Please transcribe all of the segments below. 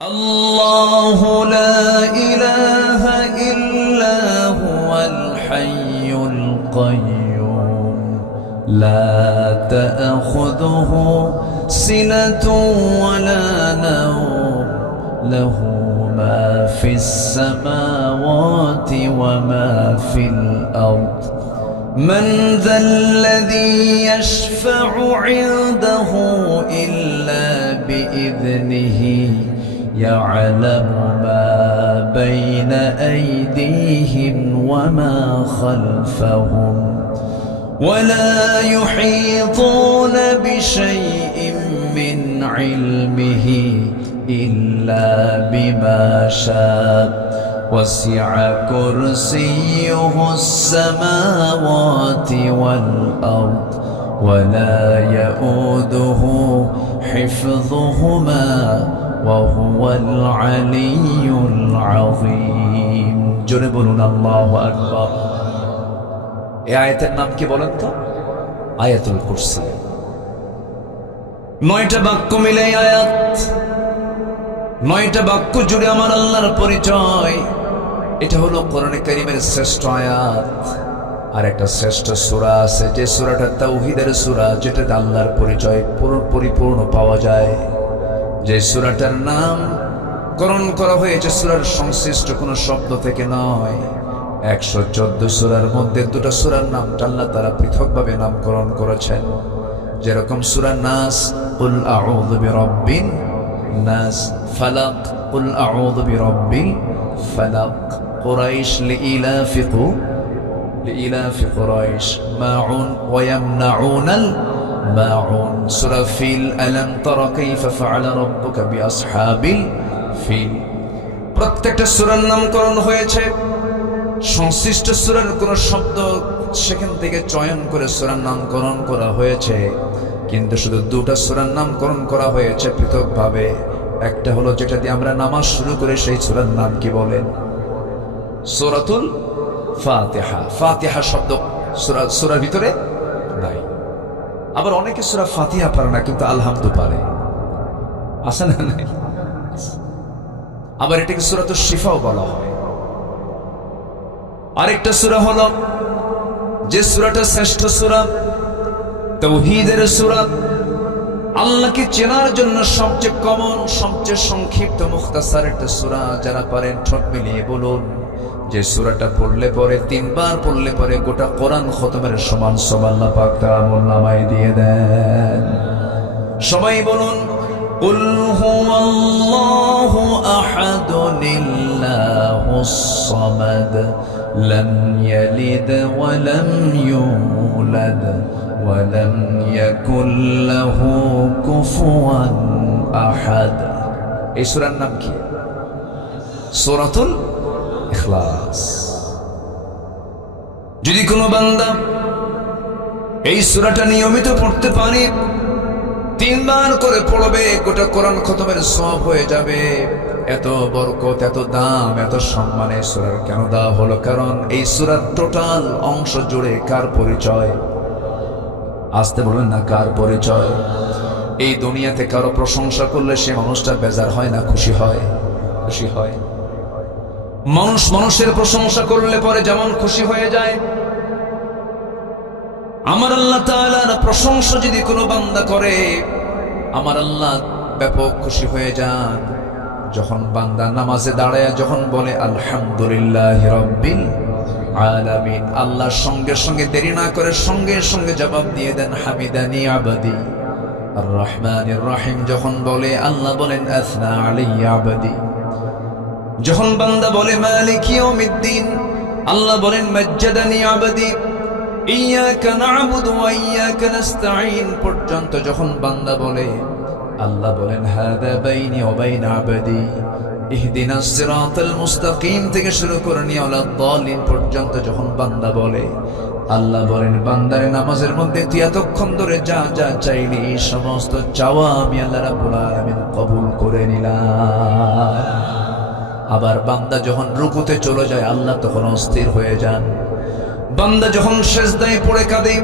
الله لا إله إلا هو الحي القيوم لا تأخذه سنة ولا نوم له ما في السماوات وما في الأرض من ذا الذي يشفع عنده إلا بإذنه يعلم ما بين أيديهم وما خلفهم ولا يحيطون بشيء من علمه إلا بما شاء وسع كرسيه السماوات والأرض ولا يؤوده حفظهما وهو العلي العظيم جنبنا الله أكبر এই আয়াতের নাম কি বলেন তো আয়াতুল কুরসি 9টা বাক্য মিলে আয়াত 9টা বাক্য জুড়ে আমার আল্লাহর পরিচয় এটা হলো কোরআনে কারীমের শ্রেষ্ঠ আয়াত আর একটা শ্রেষ্ঠ সূরা আছে যে সূরাটা তাওহীদের সূরা যেটাতে আল্লাহর পরিচয় পরিপূর্ণ পাওয়া যায় যে সূরাটার নাম করণ করা হয়েছে সূরার সংশ্লিষ্ট কোনো শব্দ থেকে নয় 114 সূরার মধ্যে দুটো সূরার নাম আল্লাহ তাআলা পৃথকভাবে নামকরণ করেছেন যেরকম সূরা নাস কুল আউযু বিরাব্বিন নাস ফালাক কুল আউযু বিরাব্বিল ফালাক কুরাইশ লিইলাফি কুরাইশ মাউন ওয়া ইয়ামনাউনাল মাউন সূরা ফিল আলাম তারা কাইফা ফাআলা রাব্বুকা বিআসহাবিল ফিল প্রত্যেকটা সূরার নামকরণ হয়েছে সংশ্লিষ্ট সূরার কোন শব্দ সেখান থেকে চয়ন করে সূরার নামকরণ করা হয়েছে কিন্তু শুধু দুটো সূরার নামকরণ করা হয়েছে পৃথকভাবে একটা হলো যেটা দিয়ে আমরা নামাজ শুরু করে সেই সূরার নাম কি বলেন সূরাতুল ফাতিহা ফাতিহা শব্দ সূরার ভিতরে নাই আবার অনেকে সূরা ফাতিহা পারে না কিন্তু আলহামদু পারে আছে না নাই আবার এটাকে সূরাতুশ শিফাও বলা হয় আরেকটা সূরা হলো যে সূরাটা শ্রেষ্ঠ সূরা তাওহীদের সূরা আল্লাহকে চেনার জন্য সবচেয়ে কমন সবচেয়ে সংক্ষিপ্ত মুখতাসার একটা সূরা যারা পারেন ঠোঁট মিলিয়ে বলুন যে সূরাটা পড়লে পরে 3 বার পড়লে পরে গোটা কোরআন খতমের সমান আল্লাহ পাক তার আমলনামায় দিয়ে দেন সবাই বলুন কুল হুয়াল্লাহু আহাদ লিল্লাহুস সামাদ লাম ইয়ালিদ ওয়া লাম ইউলাদ ওয়া লাম ইয়াকুল লাহু কুফুয়ান আহাদ এই সূরার নাম কি সূরাতুল ইখলাস যদি কোনো বান্দা এই সূরাটা নিয়মিত পড়তে পারে 3 বার করে পড়বে গোটা কোরআন খতমের সওয়াব হয়ে যাবে এত বরকত এত দাম এত সম্মান এই সূরার কেন দেওয়া হলো কারণ এই সূরার টোটাল অংশ জুড়ে কার পরিচয় আসতে বলবেন না কার পরিচয় এই দুনিয়াতে কারো প্রশংসা করলে সে মানুষটা বেজার হয় না খুশি হয় খুশি হয় মানুষের প্রশংসা করলে পরে যেমন খুশি হয়ে যায় আমার আল্লাহ তাআলার প্রশংসা যদি কোনো বান্দা করে আমার আল্লাহ ব্যাপক খুশি হয়ে যান যখন বান্দা নামাজে দাঁড়ায় যখন বলে আলহামদুলিল্লাহি রাব্বিল আলামিন আল্লাহর সঙ্গে সঙ্গে দেরি না করে সঙ্গে সঙ্গে জবাব দিয়ে দেন হামিদানি আবাদি আর রহমানির রহিম যখন বলে আল্লাহ বলেন আসনা আলাইয়া আবাদি যখন বান্দা বলে মালিক ইয়াউমিদ্দিন আল্লাহ বলেন মাজ্জাদানি আবাদি ইয়াকা না'বুদু ওয়া ইয়াকা নাস্তাঈন পর্যন্ত যখন বান্দা বলে আল্লাহ বলেন হাদা বাইনি ওয়া বাইনা আবাদি ইহদিনাস সিরাতাল মুস্তাকিম থেকে শুরু করে নিয়ে আলাদ-দালিন পর্যন্ত যখন বান্দা বলে আল্লাহ বলেন বান্দারে নামাজের মধ্যে তুই এতক্ষণ ধরে যা যা চাইলি সমস্ত চাওয়া আমি আল্লাহ রাব্বুল আলামিন কবুল করে নিলাম আবার বান্দা যখন রুকুতে চলে যায় আল্লাহ তখন অস্থির হয়ে যান বান্দা যখন সিজদায় পড়ে কাঁদে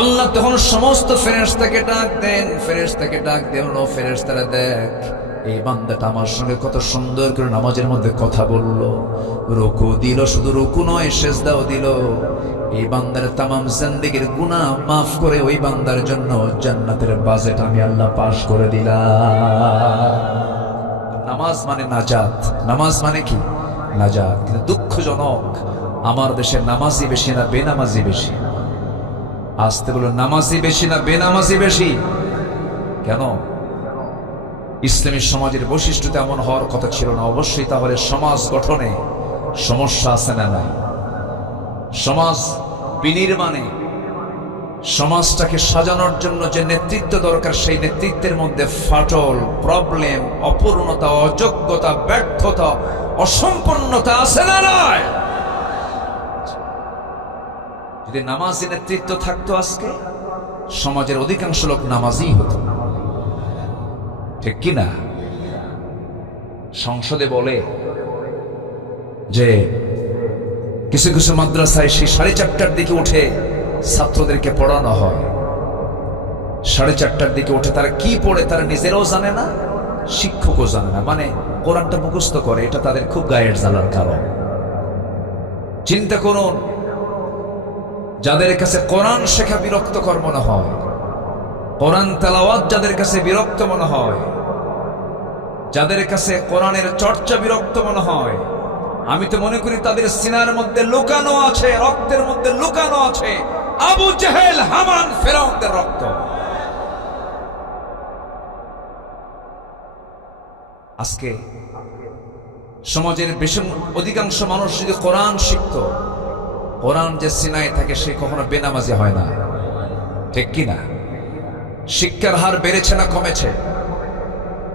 আল্লাহ তখন সমস্ত ফেরেশতাকে ডাক দেন, ফেরেশতাকে ডাক দেন, ও ফেরেশতারা দেখ এই বান্দাটা আমার সঙ্গে কত সুন্দর করে নামাজের মধ্যে কথা বলল, রুকু দিল, শুধু রুকু নয় সেজদাও দিল। এই বান্দার তামাম জিন্দেগীর গুনাহ মাফ করে ওই বান্দার জন্য জান্নাতের বাজেট আমি আল্লাহ পাস করে দিলাম। নামাজ মানে নাজাত, নামাজ মানে কি? নাজাত। কিন্তু দুঃখজনক, আমার দেশে নামাজি বেশি না বেনামাজি বেশি? আসতে বলো, নামাজি বেশি না বেনামাজি বেশি? কেন? ইসলামী সমাজের বৈশিষ্ট্য তেমন হওয়ার কথা ছিল না। অবশ্যই তাহলে সমাজ গঠনে সমস্যা আছে না নাই? সমাজ বিনির্মাণে, সমাজটাকে সাজানোর জন্য যে নেতৃত্ব দরকার, সেই নেতৃত্বের মধ্যে ফাটল, প্রবলেম, অপূর্ণতা, অযোগ্যতা, ব্যর্থতা, অসম্পূর্ণতা আছে না নাই? যদি নামাজি নেতৃত্ব থাকতো আজকে সমাজের অধিকাংশ লোক নামাজি হতো, ঠিক কি না? সংসদে বলে যে কিছু কিছু মাদ্রাসায় সেই 4:30টার দিকে উঠে ছাত্রদেরকে পড়ানো হয়। 4:30টার দিকে উঠে তারা কি পড়ে তারা নিজেরাও জানে না, শিক্ষকও জানে না। মানে কোরআনটা মুখস্থ করে, এটা তাদের খুব গায়ের জ্বালার কারণ। চিন্তা করুন, যাদের কাছে কোরআন শেখা বিরক্তকর মনে হয়, কোরআন তেলাওয়াত যাদের কাছে বিরক্ত মনে হয়, যাদের কাছে কোরআনের চর্চা বিরক্ত মনে হয়, আমি তো মনে করি তাদের সিনার মধ্যে লুকানো আছে, রক্তের মধ্যে লুকানো আছে আবু জেহেল, হামান, ফেরাউনদের রক্ত। আজকে সমাজের বেশি অধিকাংশ মানুষ যদি কোরআন শিখত, কোরআন যে সিনায় থাকে সে কখনো বেনামাজি হয় না, ঠিক কি না? শিক্ষার হার বেড়েছে না কমেছে?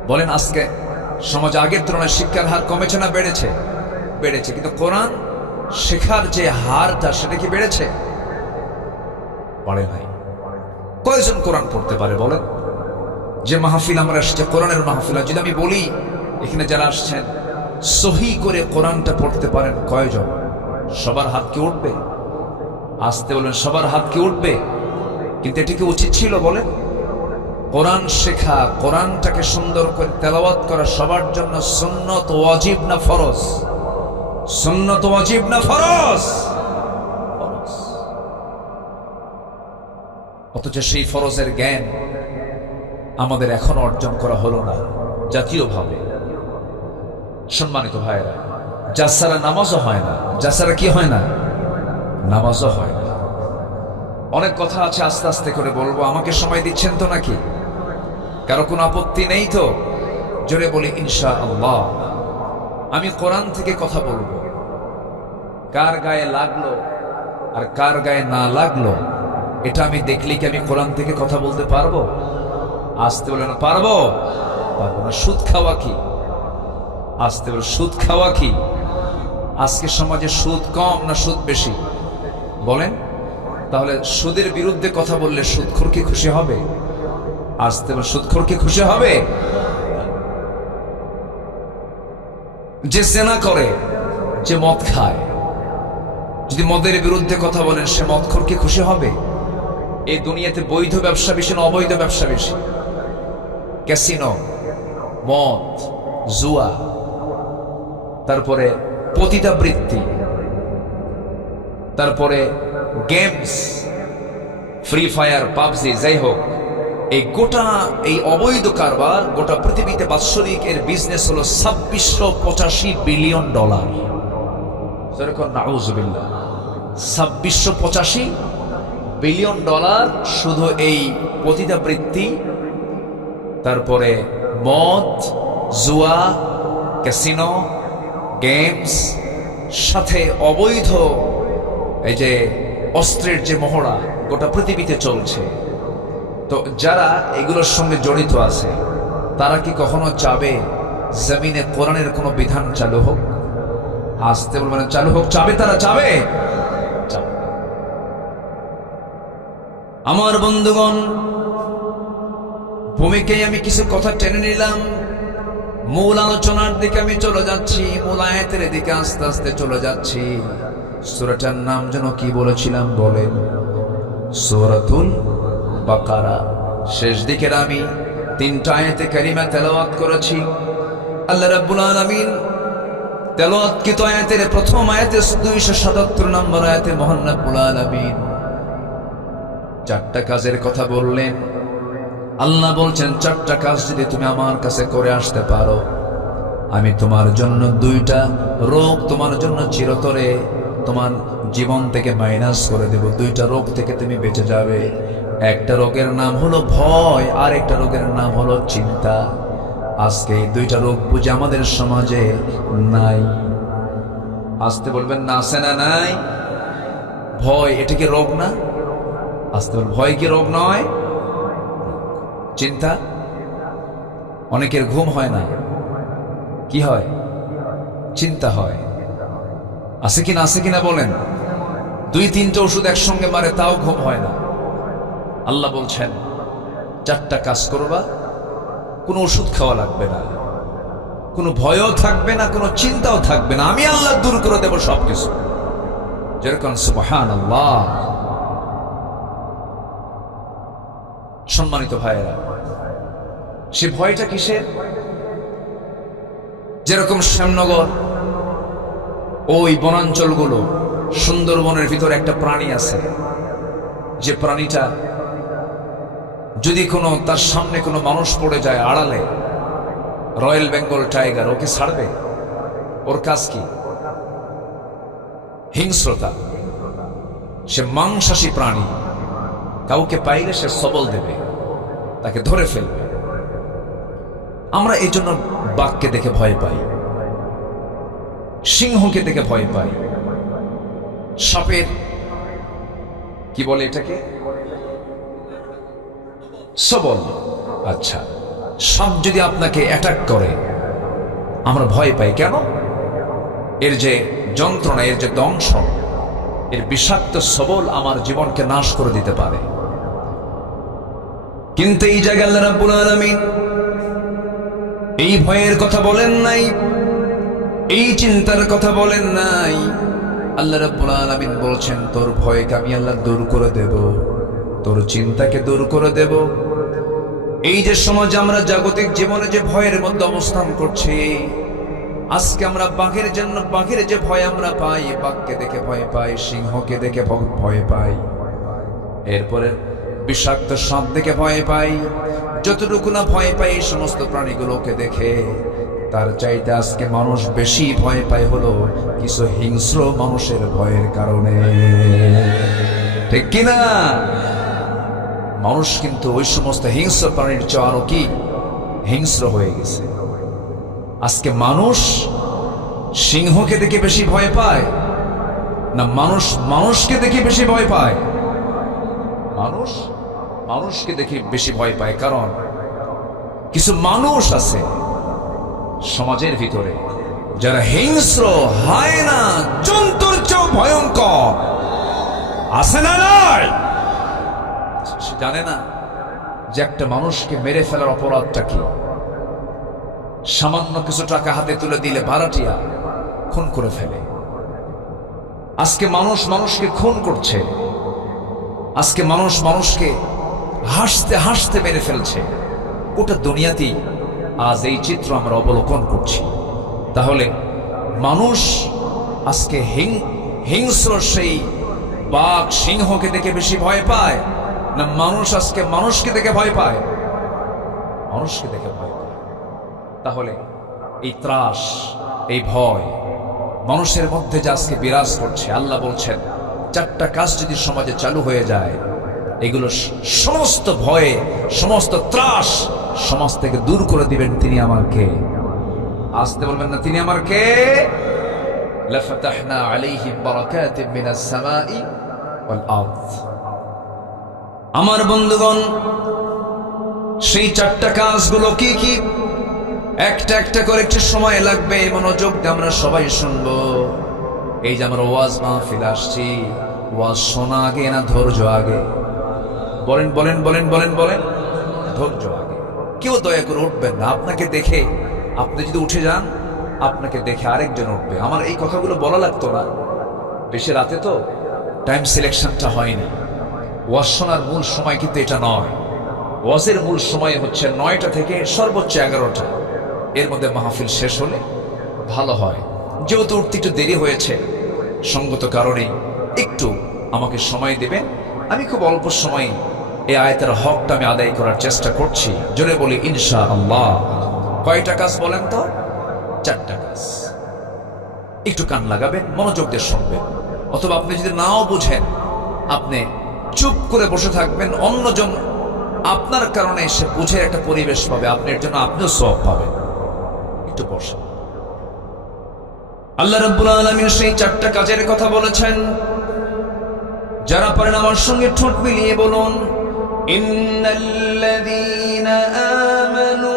বলেন, আজকে সমাজ আগের তুলনায় শিক্ষার হার কমেছে না বেড়েছে? বেড়েছে। কিন্তু কোরআন শেখার যে হারটা, সেটা কি বেড়েছে? বাড়ে নাই। কয়জন কোরআন পড়তে পারে বলেন? যে মাহফিল আমরা আসছে কোরআনের মাহফিল, যদি আমি বলি এখানে যারা আসছেন সহি করে কোরআনটা পড়তে পারেন কয়জন? সবার হাত কি উঠবে? আসতে বলেন, সবার হাত কি উঠবে? কিন্তু এটা কি উচিত ছিল বলেন? কোরআন শেখা, কোরআনটাকে সুন্দর করে তেলাওয়াত করা সবার জন্য সুন্নত ওয়াজিব না ফরজ? সুন্নত ওয়াজিব না ফরজ? ফরজ। অথচ সেই ফরজের জ্ঞান আমাদের এখনো অর্জন করা হলো না জাতীয়ভাবে। সম্মানিত ভাইরা, যার ছাড়া নামাজও হয় না, যার ছাড়া কি হয় না? নামাজও হয় না। অনেক কথা আছে, আস্তে আস্তে করে বলবো। আমাকে সময় দিচ্ছেন তো নাকি? কারো কোনো আপত্তি নেই তো? জোরে বলি ইনশাআল্লাহ। আমি কোরআন থেকে কথা বলবো। কার গায়ে লাগলো আর কার গায়ে না লাগলো এটা আমি দেখলে কি আমি কোরআন থেকে কথা বলতে পারবো? আসতে বলে না, পারবো? পারবো না। সুদ খাওয়া কি? আসতে বলে, সুদ খাওয়া কি? আজকে সমাজে সুদ কম না সুদ বেশি বলেন? তাহলে সুদের বিরুদ্ধে কথা বললে সুদখোর কি খুশি হবে? আসতে বলে, সুদখোর কি খুশি হবে? যে জেনা করে, যে মদ খায়, যদি মদের বিরুদ্ধে কথা বলেন সে মদখোর কি খুশি হবে? এই দুনিয়াতে বৈধ ব্যবসা বেশি না অবৈধ ব্যবসা বেশি? ক্যাসিনো, মদ, জুয়া, তারপরে পতিতাবৃত্তি, তারপরে গেমস, ফ্রি ফায়ার, পাবজি, যাই হোক, এই গোটা এই অবৈধ কারবার গোটা পৃথিবীতে বাৎসরিক এর বিজনেস হলো $2685 বিলিয়ন। যেরকম নাউজুবিল্লাহ, $2685 বিলিয়ন শুধু এই পতিতাবৃত্তি, তারপরে মদ, জুয়া, ক্যাসিনো, গেমস, সাথে অবৈধ এই যে অস্ত্রের যে মহড়া গোটা পৃথিবীতে চলছে। তো যারা এগুলোর সঙ্গে জড়িত আছে তারা কি কখনো চাবে জমিনে কোরআনের কোনো বিধান চালু হোক? আসতে বলবেন চালু হোক। চাবে তারা? চাবে? আমার বন্ধুগণ, ভূমিকায় আমি কিছু কথা টেনে নিলাম, মূল আলোচনার দিকে আমি চলে যাচ্ছি, মূল আয়াতের দিকে আস্তে আস্তে চলে যাচ্ছি। সূরাটার নাম যেন কি বলেছিলাম বলেন? সূরাতুল বাকারা। শেষ দিকের আমি তিনটা আয়াতে কারিমা তেলাওয়াত করেছি। আল্লাহ রাব্বুল আলামিন তেলাওয়াতকৃত আয়াতের প্রথম আয়াতে 277 নম্বর আয়াতে মহান রাব্বুল আলামিন চারটা কাজের কথা বললেন। আল্লাহ বলছেন, চারটা কাজ যদি তুমি আমার কাছে করে আসতে পারো, আমি তোমার জন্য দুইটা রোগ তোমার জন্য চিরতরে তোমার জীবন থেকে মাইনাস করে দেব। দুইটা রোগ থেকে তুমি বেঁচে যাবে। একটা রোগের নাম হলো ভয়, আর একটা রোগের নাম হলো চিন্তা। আজকে এই দুইটা রোগ বুঝে আমাদের সমাজে নাই। আসতে বলবেন না, আছে না? নাই। ভয়, এটা কি রোগ না? আসতে বলবেন, ভয় কি রোগ নয়? চিন্তা, অনেকের ঘুম হয় না, কি হয়? চিন্তা হয়। আছে কিনা? আছে কিনা বলেন। 2-3টে ওষুধ একসঙ্গে মারে, তাও ঘুম হয় না। আল্লাহ বলছেন, চারটা কাজ করবা, কোনো ওষুধ খাওয়া লাগবে না, কোনো ভয়ও থাকবে না, কোনো চিন্তাও থাকবে না, আমি আল্লাহ দূর করে দেব সবকিছু। যেরকম সুবহানাল্লাহ। সম্মানিত ভাইয়েরা, সে ভয়টা কিসের? যেরকম শ্যামনগর, ওই বনাঞ্চলগুলো, সুন্দরবনের ভিতরে একটা প্রাণী আছে, যে প্রাণীটা যদি কোনো তার সামনে কোনো মানুষ পড়ে যায় আড়ালে, রয়্যাল বেঙ্গল টাইগার ওকে ছাড়বে? ওর কাজ কি? হিংস্রতা। সে মাংসাশী প্রাণী, কাউকে পাইলে সে সবল দেবে, তাকে ধরে ফেলবে। আমরা এই জন্য বাঘকে দেখে ভয় পাই, সিংহকে দেখে ভয় পাই, সাপের কি বলে এটাকে, সবল। আচ্ছা, সাপ যদি আপনাকে অ্যাটাক করে আমরা ভয় পাই কেন? এর যে যন্ত্রণা, এর যে দংশন, এর বিষাক্ত সবল আমার জীবনকে নাশ করে দিতে পারে। কিন্তু এই জায়গায় আল্লাহ রাব্বুল আলামিন এই ভয়ের কথা বলেন নাই, এই চিন্তার কথা বলেন নাই। আল্লাহ রাব্বুল আলামিন বলছেন, তোর ভয়কে আমি আল্লাহ দূর করে দেব, তোর চিন্তাকে দূর করে দেব। এই যে সমাজ, আমরা জাগতিক জীবনে যে ভয়ের মধ্যে অবস্থান করছি, আজকে আমরা বাঘের জন্য, বাঘের যে ভয় আমরা পাই, বাঘকে দেখে ভয় পাই, সিংহকে দেখে ভয় পাই, এরপরে বিষাক্ত সাপ দেখে ভয় পাই। যতটুকু না ভয় পাই এই সমস্ত প্রাণীগুলোকে দেখে, তার চাইতে আজকে মানুষ বেশি ভয় পায় হলো কিছু হিংস্র মানুষের ভয়ের কারণে। ঠিক কিনা? মানুষ কিন্তু ওই সমস্ত হিংস্র প্রাণীর চেয়ে আরো কি হিংস্র হয়ে গেছে। আজকে মানুষ সিংহকে দেখে বেশি ভয় পায় না মানুষ মানুষকে দেখে বেশি ভয় পায়? মানুষ মানুষকে দেখে বেশি ভয় পায়। কারণ কিছু মানুষ আছে সমাজের ভিতরে যারা হিংস্র, হায়না, জন্তুর চেয়েও ভয়ঙ্কর। আছে না? নাই। সে জানে না যে একটা মানুষকে মেরে ফেলার অপরাধটা কি। সামান্য কিছু টাকা হাতে তুলে দিলে ভাড়াটিয়া খুন করে ফেলে। আজকে মানুষ মানুষকে খুন করছে, আজকে মানুষ মানুষকে হাসতে হাসতে মেরে ফেলছে। গোটা দুনিয়াতেই আজ এই চিত্র আমরা অবলোকন করছি। তাহলে মানুষ আজকে হিংস্র সেই বাঘ, সিংহকে দেখে বেশি ভয় পায় না মানুষ আজকে মানুষকে দেখে ভয় পায়? মানুষকে দেখে ভয় পায়। তাহলে এই ত্রাস, এই ভয় মানুষের মধ্যে যে আজকে বিরাজ করছে, আল্লাহ বলছেন চারটা কাজ যদি সমাজে চালু হয়ে যায়, এগুলো সমস্ত ভয়ে, সমস্ত ত্রাস সমাজ থেকে দূর করে দিবেন তিনি আমার কে? আসতে বলবেন না, তিনি আমার কে? লাফাতাহনা আলাইহিম বারাকাতিম মিনাস সামাই ওয়াল আরদ। আমার বন্ধুগণ, সেই চারটা কাজগুলো কি কি? একটা একটা করে একটু সময় লাগবে, মনোযোগ দিয়ে আমরা সবাই শুনবো। এই যে আমরা ওয়াজ মাহফিল আসছি, ওয়াজ শোনা আগে না ধৈর্য আগে? বলেন বলেন বলেন বলেন বলেন। ধৈর্য আগে। কেউ দয়া করে উঠবেন না। আপনাকে দেখে, আপনি যদি উঠে যান, আপনাকে দেখে আরেকজন উঠবে। আমার এই কথাগুলো বলা লাগতো না, বেশি রাতে তো টাইম সিলেকশনটা হয়নি। ওয়াজ শোনার মূল সময় কিন্তু এটা নয়। ওয়াজের মূল সময় হচ্ছে 9টা থেকে সর্বোচ্চ 11টা, এর মধ্যে মাহফিল শেষ হলে ভালো হয়। যেহেতু উঠতে একটু দেরি হয়েছে, সঙ্গত কারণেই একটু আমাকে সময় দেবেন। আমি খুব অল্প সময়ে এই আয়াতের হকটা আমি আদায় করার চেষ্টা করছি। জোরে বলি ইনশাআল্লাহ। কয়টা কাজ বলেন তো? 4টা কাজ। একটু কান লাগাবেন, মনোযোগ দিয়ে শুনবেন। অথবা আপনি যদি নাও বুঝেন, আপনি চুপ করে বসে থাকবেন, অন্যজন আপনার কারণে সে বুঝে একটা পরিবেশ পাবে, আপনার জন্য আপনিও সওয়াব পাবেন। একটু বসেন। আল্লাহ রাব্বুল আলামিন সেই 4টা কাজের কথা বলেছেন। যারা পারেন আমার সঙ্গে ঠোঁট মিলিয়ে বলুন, ইন্নাল্লাযীনা আমানু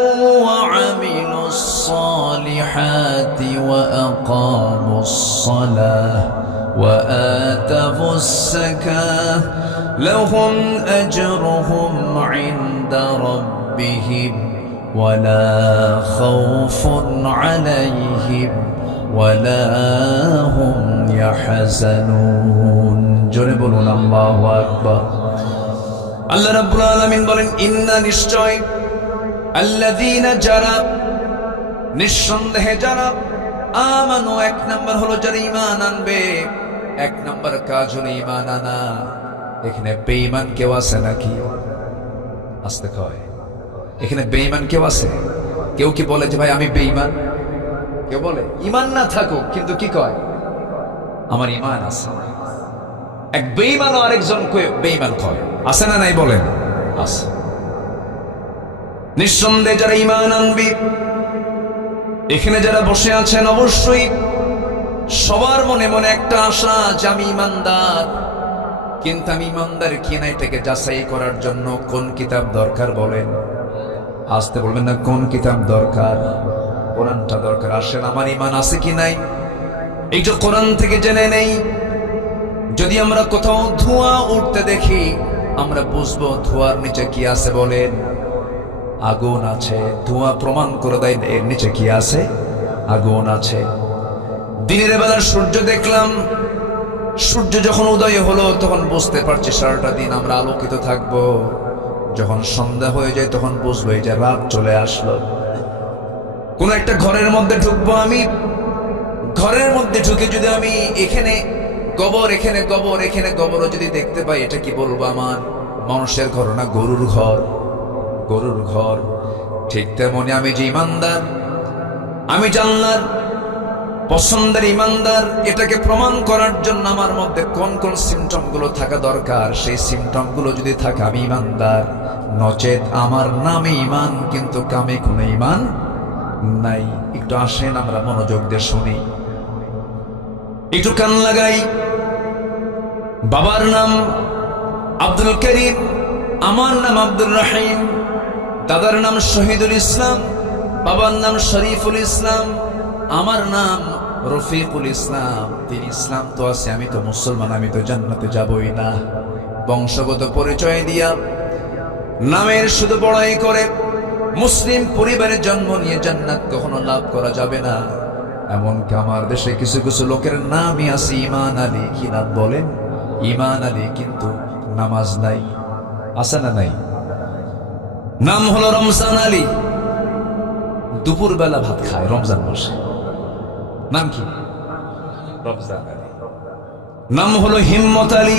ওয়া আমিলুস সালিহাতি ওয়া আকামুস সালাহ ওয়া আতাবুস যাকাহ লাহুম আজরুহুম ইনদা রাব্বিহিম ওয়া লা খাউফুন আলাইহিম ওয়ালা হুম ইয়াহজানুন। জোরে বলুন আল্লাহু আকবার। আল্লাহ রাব্বুল আলামিন বলেন, ইন্না নিশ্চয়, আল্লাযীনা যারা, নিঃসন্দেহে যারা, আমানু, 1 নাম্বার হলো যারা ঈমান আনবে। 1 নাম্বার কাজ হলো ঈমান আনা। এখানে বেঈমান কেউ আছে নাকি? আসতে কয়, এখানে বেঈমান কেউ আছে? কেউ কি বলে যে ভাই আমি বেঈমান? কেউ বলে? ঈমান না থাকুক, কিন্তু কি কয় আমার ঈমান আছে। এক বেঈমান ও আরেকজনকে বেঈমান কয়, আছে না নাই বলেন? আছে। নিঃসন্দেহে যারা ঈমান আনবে, এখানে যারা বসে আছেন, অবশ্যই সবার মনে মনে একটা আশা যে আমি ঈমানদার। কিন্তু আমি ঈমানদার কিনা এটাকে যাচাই করার জন্য কোন কিতাব দরকার বলেন? আসতে বলবেন না, কোন কিতাব দরকার? কোরআনটা দরকার। আসেন, আমার ঈমান আছে কি নাই এই যে কোরআন থেকে জেনে নেই। যদি আমরা কোথাও ধোঁয়া উঠতে দেখি, আমরা বুঝবো ধোঁয়ার নিচে কি আছে বলেন? আগুন আছে। ধোঁয়া প্রমাণ করে দেয় এর নিচে কি আছে? আগুন আছে। দিনের বেলা সূর্য দেখলাম, সূর্য যখন উদয় হলো তখন বুঝতে পারছি সারাটা দিন আমরা আলোকিত থাকবো। যখন সন্ধ্যা হয়ে যায় তখন বুঝবো এই যে রাত চলে আসলো। কোন একটা ঘরের মধ্যে ঢুকবো, আমি ঘরের মধ্যে ঢুকে যদি আমি এখানে গোবর, এখানে গোবর, এখানে গোবরও যদি দেখতে পাই, এটা কি বলবো আমার মানুষের ঘর না গরুর ঘর? গরুর ঘর। ঠিক তেমনি আমি যে ঈমানদার, আমি জানলার পছন্দের ঈমানদার, এটাকে প্রমাণ করার জন্য আমার মধ্যে কোন কোন সিমটম গুলো থাকা দরকার, সেই সিমটম গুলো যদি থাকে আমি ঈমানদার। নচেত আমার নামে ঈমান কিন্তু কামে কোনো ঈমান নাই। একটু আসেন আমরা মনোযোগ দিয়ে শুনি, একটু কান লাগাই। বাবার নাম আব্দুল করিম, আমার নাম আব্দুর রহিম, দাদার নাম শহীদুল ইসলাম, বাবার নাম শরীফুল ইসলাম, আমার নাম রফিকুল ইসলাম। তিনি ইসলাম তো আছে, আমি তো মুসলমান, আমি তো জান্নাতে যাবই না। বংশগত পরিচয় দিয়া নামের শুধু বড়াই করে মুসলিম পরিবারে জন্ম নিয়ে জান্নাত কখনো লাভ করা যাবে না। এমনকি আমার দেশে কিছু কিছু লোকের নামই আছে ঈমান আলী। কি নাম বলেন? ঈমান আলী, কিন্তু নামাজ নাই। আছে না নাই? নাম হলো রমজান আলী, দুপুর বেলা ভাত খায় রমজান মাসে। নাম কি? রমজান আলী। নাম হলো হিম্মত আলী,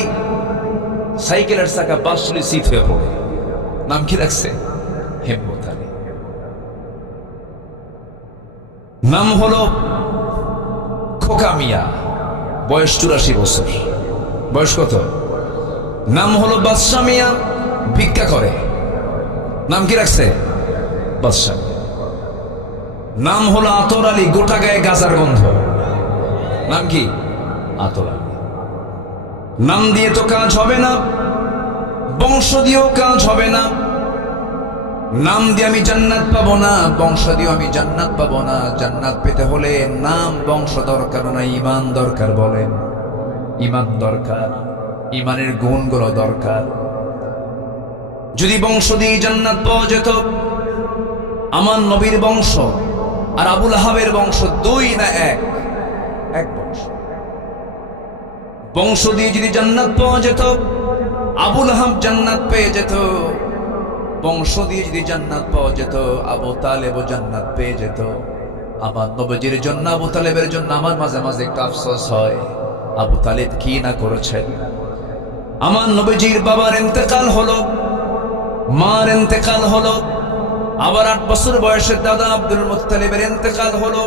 সাইকেলের চাকা বাসলি সিট হয়ে পড়ে। নাম কি রাখছে? হিম্মত আলী। নাম হলো খোকা মিয়া, বয়স 84 বছর। বয়স কত? নাম হলো বাদশা মিয়া, ভিক্ষা করে। নাম কি রাখছে? বাদশা। নাম হলো আতর আলী, গোটা গায়ে গাজার গন্ধ। নাম কি? আতর আলী। নাম দিয়ে তো কাজ হবে না, বংশ দিয়েও কাজ হবে না। নাম দিয়ে আমি জান্নাত পাবো না, বংশ দিয়েও আমি জান্নাত পাবো না। জান্নাত পেতে হলে নাম বংশ দরকার না, ঈমান দরকার। বলেন, ঈমান দরকার, ঈমানের গুণগুলো দরকার। যদি বংশ দিয়ে জান্নাত পাওয়া যেত, আমার নবীর বংশ আর আবুল আহাবের বংশ 2 না 1? এক বংশ। বংশ দিয়ে যদি জান্নাত পাওয়া যেত, আবুল আহাব জান্নাত পেয়ে যেত, বংশ দিয়ে যদি জান্নাত পাওয়া যেত, আবু তালেবও জান্নাত পেয়ে যেত। আমার নবীজির জন্য, আবু তালেবের জন্য আমার মাঝে মাঝে একটু আফসোস হয়, আবু তালেব কি না করেছেন। আমার নবীজির বাবার ইন্তেকাল হলো, মার ইন্তেকাল হলো, আবার 8 বছর বয়সের দাদা আব্দুল মুত্তালিবের ইন্তেকাল হলো।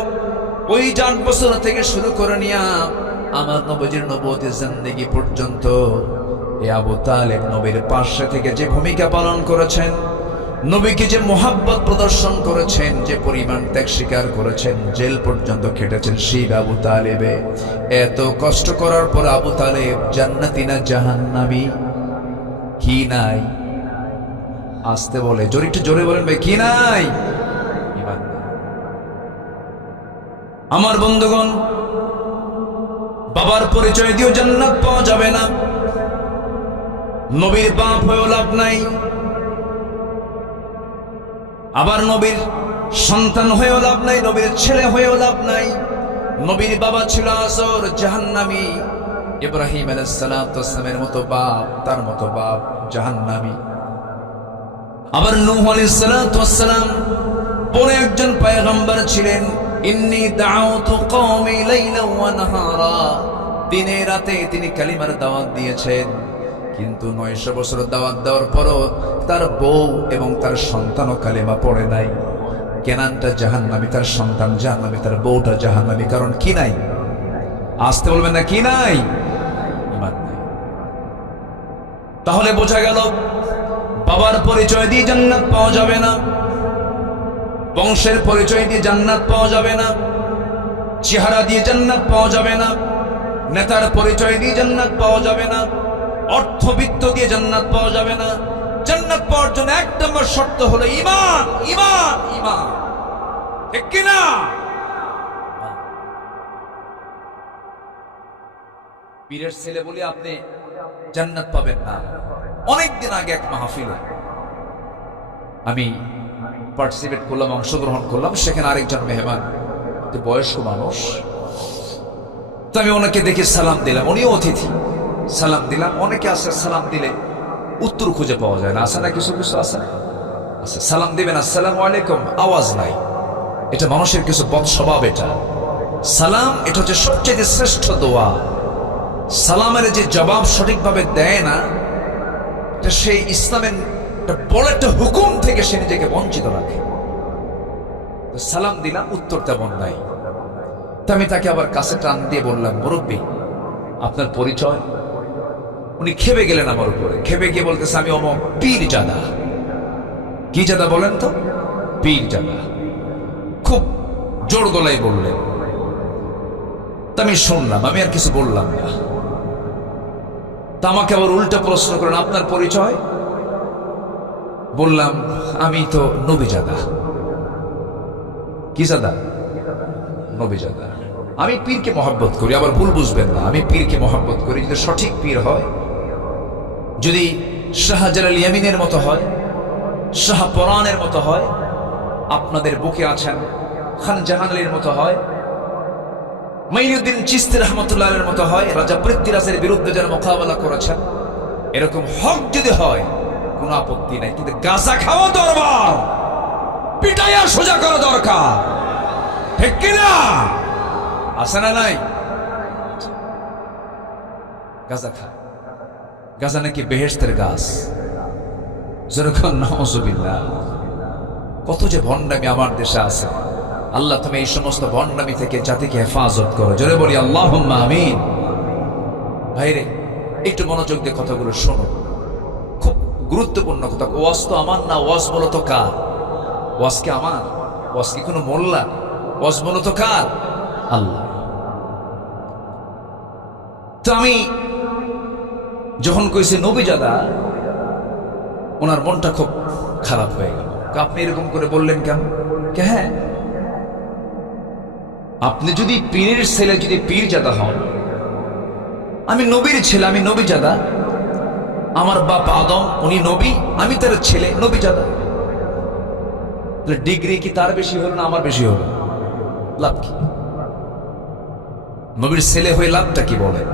ওই 8 বছর থেকে শুরু করে নিয়া আমার নবীজির নবুয়তের জিন্দেগি পর্যন্ত এই আবু তালেব নবীর পাশে থেকে যে ভূমিকা পালন করেছেন, নবীকে যে মোহাব্বত প্রদর্শন করেছেন, যে পরিমাণ ত্যাগ স্বীকার করেছেন, জেল পর্যন্ত খেটেছেন, সেই আবু তালেবে এত কষ্ট করার পর আবু তালেব জান্নাতি না জাহান্নামী? কি নাই? আসতে বলে, জোরে একটু জোরে বলেন ভাই, কি নাই? আমার বন্ধুগণ, বাবার পরিচয় দিয়েও জান্নাত পাওয়া যাবে না, নবীর বাপ হয়েও লাভ নাই, আবার নবীর সন্তান হয়েও লাভ নাই, নবীর ছেলে হয়েও লাভ নাই। নবীর বাবা ছিল আজর জাহান্নামী, ইব্রাহিম আলাইহিস সালামের মতো বাপ, তার মতো বাপ জাহান্নামী। আবার নূহ আলাইহিস সালাম পরে একজন পয়গম্বর ছিলেন, ইন্নী দাউতু কওমি লাইলান ওয়া নাহারা, দিনে রাতে তিনি কালিমার দাওয়াত দিয়েছেন। কিন্তু 900 বছর দাওয়াত দেওয়ার পরও তার বউ এবং তার সন্তানও কালিমা পড়ে নাই। কেনানটা জাহান্নামী, তার সন্তান জাহান্নামী, তার বউটা জাহান্নামী। কারণ কি নাই? আসতে বলবেন না, কি নাই? ঈমান নাই। তাহলে বোঝা গেল বাবার পরিচয় দিয়ে জান্নাত পাওয়া যাবে না, বংশের পরিচয় দিয়ে জান্নাত পাওয়া যাবে না, চেহারা দিয়ে জান্নাত পাওয়া যাবে না, নেতার পরিচয় দিয়ে জান্নাত পাওয়া যাবে না, অর্থবিত্ত দিয়ে জান্নাত পাওয়া যাবে না। জান্নাত পাওয়ার জন্য 1 নম্বর শর্ত হলো ঈমান, ঈমান, ঈমান। ঠিক কি না? পীরের ছেলে বলে আপনি জান্নাত পাবেন না। অনেকদিন আগে এক মাহফিলে আমি পার্টিসিপেট করলাম, অংশগ্রহণ করলাম। সেখানে আরেকজন মেহমান, বয়স্ক মানুষ, তো আমি ওনাকে দেখে সালাম দিলাম। উনিও অতিথি, সালাম দিলাম। অনেকে আছে সালাম দিলে উত্তর খুঁজে পাওয়া যায় না, আছে না? কিছু কিছু আছে না? আছে, সালাম দিবেন আসসালামু আলাইকুম, আওয়াজ নাই। এটা মানুষের কিছু বদ স্বভাব। এটা সালাম, এটা হচ্ছে সবচেয়ে শ্রেষ্ঠ দোয়া। সালামের যে জবাব সঠিকভাবে দেয় না, এটা সেই ইসলামের বড় একটা হুকুম থেকে সে নিজেকে বঞ্চিত রাখে। সালাম দিলাম, উত্তর তেমন নাই। তো আমি তাকে আবার কাছে টান দিয়ে বললাম, মুরব্বী আপনার পরিচয়? উনি খেপে গেলেন আমার উপরে। খেপে গিয়ে বলতেছে, আমি অমক পীর জাদা। কি জাদা বলেন তো? পীর জাদা। খুব জোর গলায় বললেন। তা আমি শুনলাম, আমি আর কিছু বললাম না। তা আমাকে আবার উল্টা প্রশ্ন করেন, আপনার পরিচয়? বললাম, আমি তো নবী জাদা। কি জাদা? নবী জাদা। আমি পীরকে মহব্বত করি। আবার ভুল বুঝবেন না, আমি পীরকে মহব্বত করি যদি সঠিক পীর হয়, যদি শাহজালাল ইয়ামিনের মতো হয়, শাহ পরানের মতো হয়, আপনাদের বুকে আছেন খান জাহান আলীর মতো হয়, মাইনুদ্দিন চিশতি রহমতুল্লাহের মতো হয়, রাজা পৃথ্বীরাজের বিরুদ্ধে যারা মোকাবেলা করেছেন, এরকম হক যদি হয় কোনো আপত্তি নাই। কিন্তু গাঁজা খাওয়া দরবার, পিটাইয়া সোজা করা দরকার। ঠিক কিনা? আছে না নাই? গাঁজা খায়, গাঁজা নাকি বেহেশতের গাছ। যেরকম নাউজুবিল্লাহ। কত যে ভণ্ডামি আমার দেশে আছে। আল্লাহ তুমি এই সমস্ত ভণ্ডামি থেকে জাতিকে হেফাজত করো। জোরে বলি আল্লাহুম্মা আমিন। ভাইরে, একটু মনোযোগ দিয়ে কথাগুলো শোনো, খুব গুরুত্বপূর্ণ কথা। ওয়াজ তো আমার না, ওয়াজ মূলত কার? ওয়াজ কি আমার? ওয়াজ কি কোনো মোল্লা? ওয়াজ মূলত কার? আল্লাহ। তো আমি যখন কইছি নবীজাদা, ওনার মনটা খুব খারাপ হয়ে গেল। আপনি এরকম করে বললেন কেন? হ্যাঁ, আপনি যদি পীরের ছেলে, যদি পীরজাদা হন, আমি নবীর ছেলে, আমি নবীজাদা। আমার বাপ আদম, উনি নবী, আমি তার ছেলে, নবীজাদা। ডিগ্রি কি তার বেশি হলো না আমার বেশি হলো? লাভ কি? নবীর ছেলে হয়ে লাভটা কি বলেন?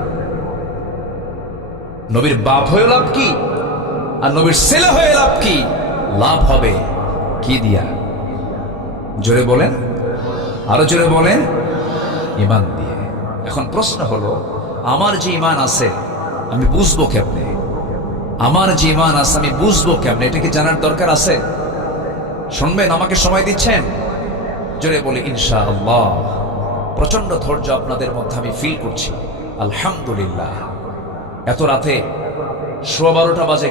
নবীর বাপ হয়ে লাভ কি? আর নবীর ছেলে হয়ে লাভ কি? লাভ হবে কি দিয়া? জোরে বলেন, আরো জোরে বলেন, ঈমান দিয়ে। এখন প্রশ্ন হলো, আমার যে ঈমান আছে আমি বুঝবো কেমনে? আমার যে ঈমান আছে আমি বুঝবো কেমনে? এটা কি জানার দরকার আছে? শুনবেন, আমাকে সময় দিচ্ছেন? জোরে বলে ইনশাআল্লাহ। প্রচন্ড ধৈর্য আপনাদের মধ্যে আমি ফিল করছি, আলহামদুলিল্লাহ। এত রাতে 12:15 বাজে,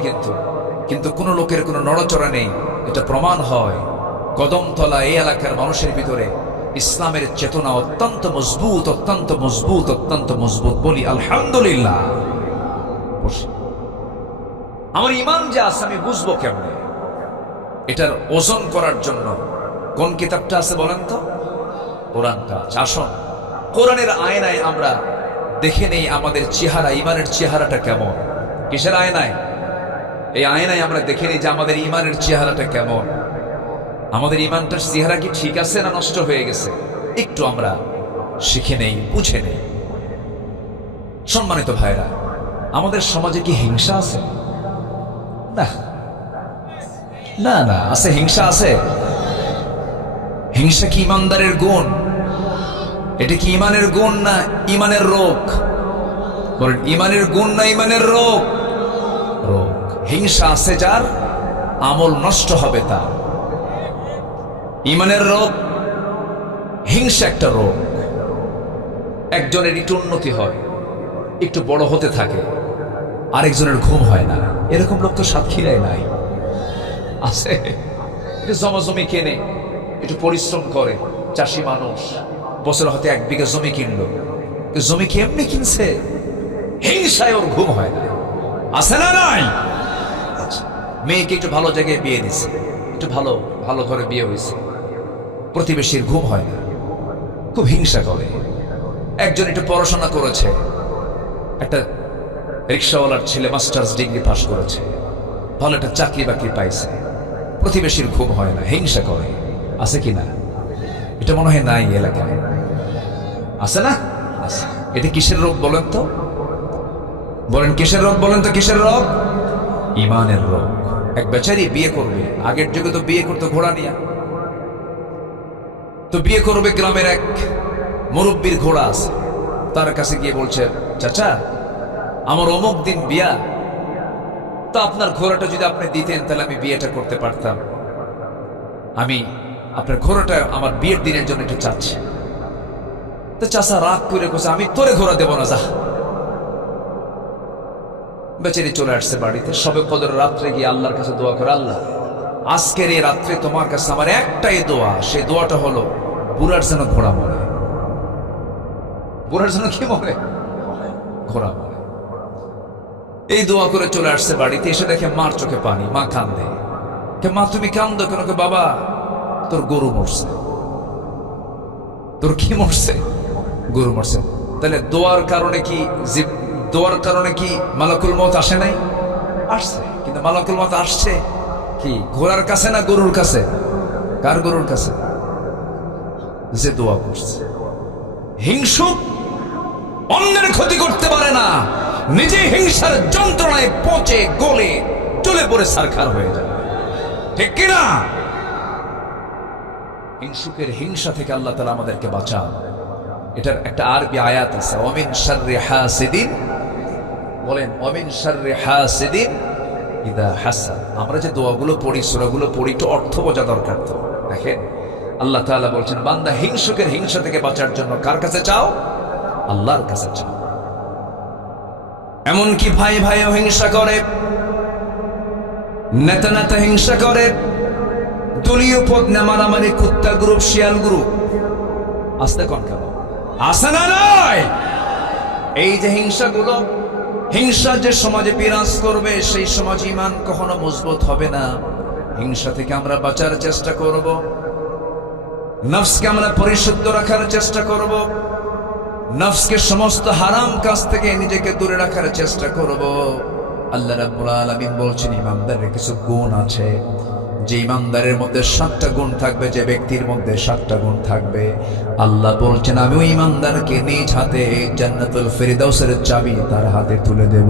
কিন্তু কোনো লোকের কোনো নড়াচড়া নেই। এটা প্রমাণ হয় কদমতলা এই এলাকার মানুষের ভিতরে ইসলামের চেতনা অত্যন্ত মজবুত, অত্যন্ত মজবুত, অত্যন্ত মজবুত। বলি আলহামদুলিল্লাহ। আমার ঈমান যে আছে আমি বুঝবো কেমনে? এটার ওজন করার জন্য কোন কিতাবটা আছে বলেন তো? কোরআনটা। আসুন কোরআনের আয়নায় আমরা দেখে নেই আমাদের চেহারা, ঈমানের চেহারাটা কেমন। কিসের আয়নায়? এই আয়নায় আমরা দেখে নিই যে আমাদের ঈমানের চেহারাটা কেমন। আমাদের ঈমানটার চেহারা কি ঠিক আছে না নষ্ট হয়ে গেছে? একটু আমরা শিখে নেই, বুঝে নেই। সম্মানিত ভাইরা, আমাদের সমাজে কি হিংসা আছে? না না না, আছে, হিংসা আছে। হিংসা কি ঈমানদারের গুণ? এটা কি ঈমানের গুণ না ঈমানের রোগ? বলেন, ঈমানের গুণ না ঈমানের রোগ? রোগ। হিংসা আছে যার, আমল নষ্ট হবে তার। ঈমানের রোগ, হিংসা একটা রোগ। একজনের একটু উন্নতি হয়, একটু বড় হতে থাকে, আরেকজনের ঘুম হয় না। এরকম লোক তো সাতক্ষীরায় নাই, আছে। একটু জমাজমি কেনে, একটু পরিশ্রম করে, চাষি মানুষ, বছর হতে 1 বিঘা জমি কিনলো। জমি কি এমনি কিনছে? হিংসায় ওর ঘুম হয় না, আছে না নাই? আচ্ছা, মেয়েকে একটু ভালো জায়গায় বিয়ে দিছে, একটু ভালো ভালো ঘরে বিয়ে হয়েছে, প্রতিবেশীর ঘুম হয় না, খুব হিংসা করে। একজন একটু পড়াশোনা করেছে, একটা রিক্সাওয়ালার ছেলে মাস্টার্স ডিগ্রি পাস করেছে, ভালো একটা চাকরি বাকরি পাইছে, প্রতিবেশীর ঘুম হয় না, হিংসা করে। আছে কি না? এটা মনে হয় নাই এলাকায়, আছে না? আছে। এটা কিসের রোগ বলেন তো? বলেন কিসের রোগ? বলেন তো কিসের রোগ? ঈমানের রোগ। এক বেচারি বিয়ে করবে, আগের যুগে তো বিয়ে করতো ঘোড়া নিয়ে, তো বিয়ে করবে গ্রামের এক মুরব্বীর ঘোড়া আছে, তার কাছে গিয়ে বলছে, চাচা আমার অমুক দিন বিয়া, তো আপনার ঘোড়াটা যদি আপনি দিতেন তাহলে আমি বিয়েটা করতে পারতাম। আমি আপনার ঘোড়াটা আমার বিয়ের দিনের জন্য একটু চাচ্ছি। তো চাচা রাগ করে কোসে, আমি তোরে ঘোড়া দেব না, যা। বেচারি চলে আসছে বাড়িতে। সবে কদর রাত্রে গিয়ে আল্লাহর কাছে দোয়া করে, আল্লাহ আজকের এই রাত্রে তোমার কাছে আমার একটাই দোয়া, সেই দোয়াটা হলো বুড়ার যেন ঘোড়া মরে। বুড়ার যেন কি মরে? ঘোড়া মরে। এই দোয়া করে চলে আসছে বাড়িতে। এসে দেখে মার চোখে পানি, মা কান্দে। মা তুমি কান্দো কেন? বাবা তোর গরু মরছে। তোর কি মরছে? গরু মরছে। তাহলে দোয়ার কারণে কি মালাকুল মউত আসে নাই? আসছে, কিন্তু মালাকুল মউত আসছে কি ঘোড়ার কাছে না গরুর কাছে? কার গরুর কাছে? যে দোয়া করছে। হিংসুক অন্যের ক্ষতি করতে পারে না, নিজে হিংসার যন্ত্রণায় পচে গলে চলে পড়ে সারখার হয়ে যায়, ঠিক কিনা? হিংসুকের হিংসা থেকে আল্লাহ তাআলা আমাদেরকে বাঁচান। এটার একটা আরবি আয়াত আছে, ওমিন শাররি হাসিদিন। বলেন, ওমিন শাররি হাসিদিন ইদা হাসাদ। আমরা যে দোয়াগুলো পড়ি, সূরাগুলো পড়ি, একটু অর্থ বোঝা দরকার। তো দেখেন আল্লাহ তাআলা বলছেন, বান্দা হিংসুকের হিংসা থেকে বাঁচার জন্য কার কাছে চাও? আল্লাহর কাছে চাও। এমনকি ভাই ভাইও হিংসা করে, নেতা নেতা হিংসা করে, দলীয় পদ না মারামারি, কুত্তা গ্রুপ, শিয়াল গ্রুপ। আসতে কোন কেন? আসে না নয়? এই যে হিংসাগুলো, হিংসা যে সমাজে বিরাজ করবে, সেই সমাজ ঈমান কখনো মজবুত হবে না। হিংসা থেকে আমরা বাঁচার চেষ্টা করব, নফসকে আমরা পরিশুদ্ধ রাখার চেষ্টা করব, নফসকে সমস্ত হারাম কাজ থেকে নিজেকে দূরে রাখার চেষ্টা করব। আল্লাহ রাব্বুল আলামিন বলছেন, ঈমানদারের কিছু গুণ আছে, যে ঈমানদারের মধ্যে 7টা গুণ থাকবে, যে ব্যক্তির মধ্যে 7টা গুণ থাকবে, আল্লাহ বলছেন আমি ওই ঈমানদারকে নিজ হাতে জান্নাতুল ফেরদাউসের চাবি তার হাতে তুলে দেব।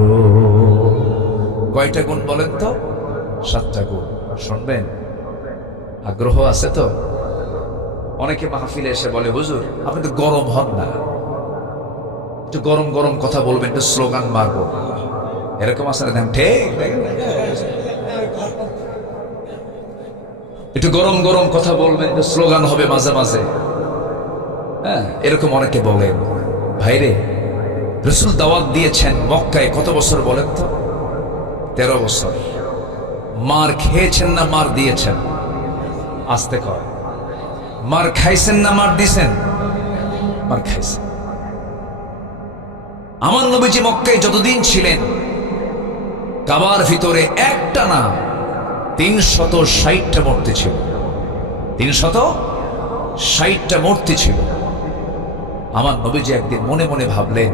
কয়টা গুণ বলেন তো? 7টা গুণ। শুনবেন? আগ্রহ আছে তো? অনেকে মাহফিলে এসে বলে, হুজুর আপনি তো গরম হন না, একটু গরম গরম কথা বলবেন, একটু স্লোগান মারবো, এরকম আছে না? ঠিক, একটু গরম গরম কথা বলবেন, একটু স্লোগান হবে মাঝে মাঝে, হ্যাঁ, এরকম অনেকে বলেন। ভাইরে, রাসূল দাওয়াত দিয়েছেন মক্কায় কত বছর বলেন তো? 13 বছর। মার খেয়েছেন না মার দিয়েছেন? আস্তে কয়। মার খাইছেন না মার দিছেন? মার খাইছেন। আমার নবীজি মক্কায় যতদিন ছিলেন, কাবার ভিতরে একটা না 360টা মূর্তি ছিল। 360টা মূর্তি ছিল। আমার নবীজি একদিন মনে মনে ভাবলেন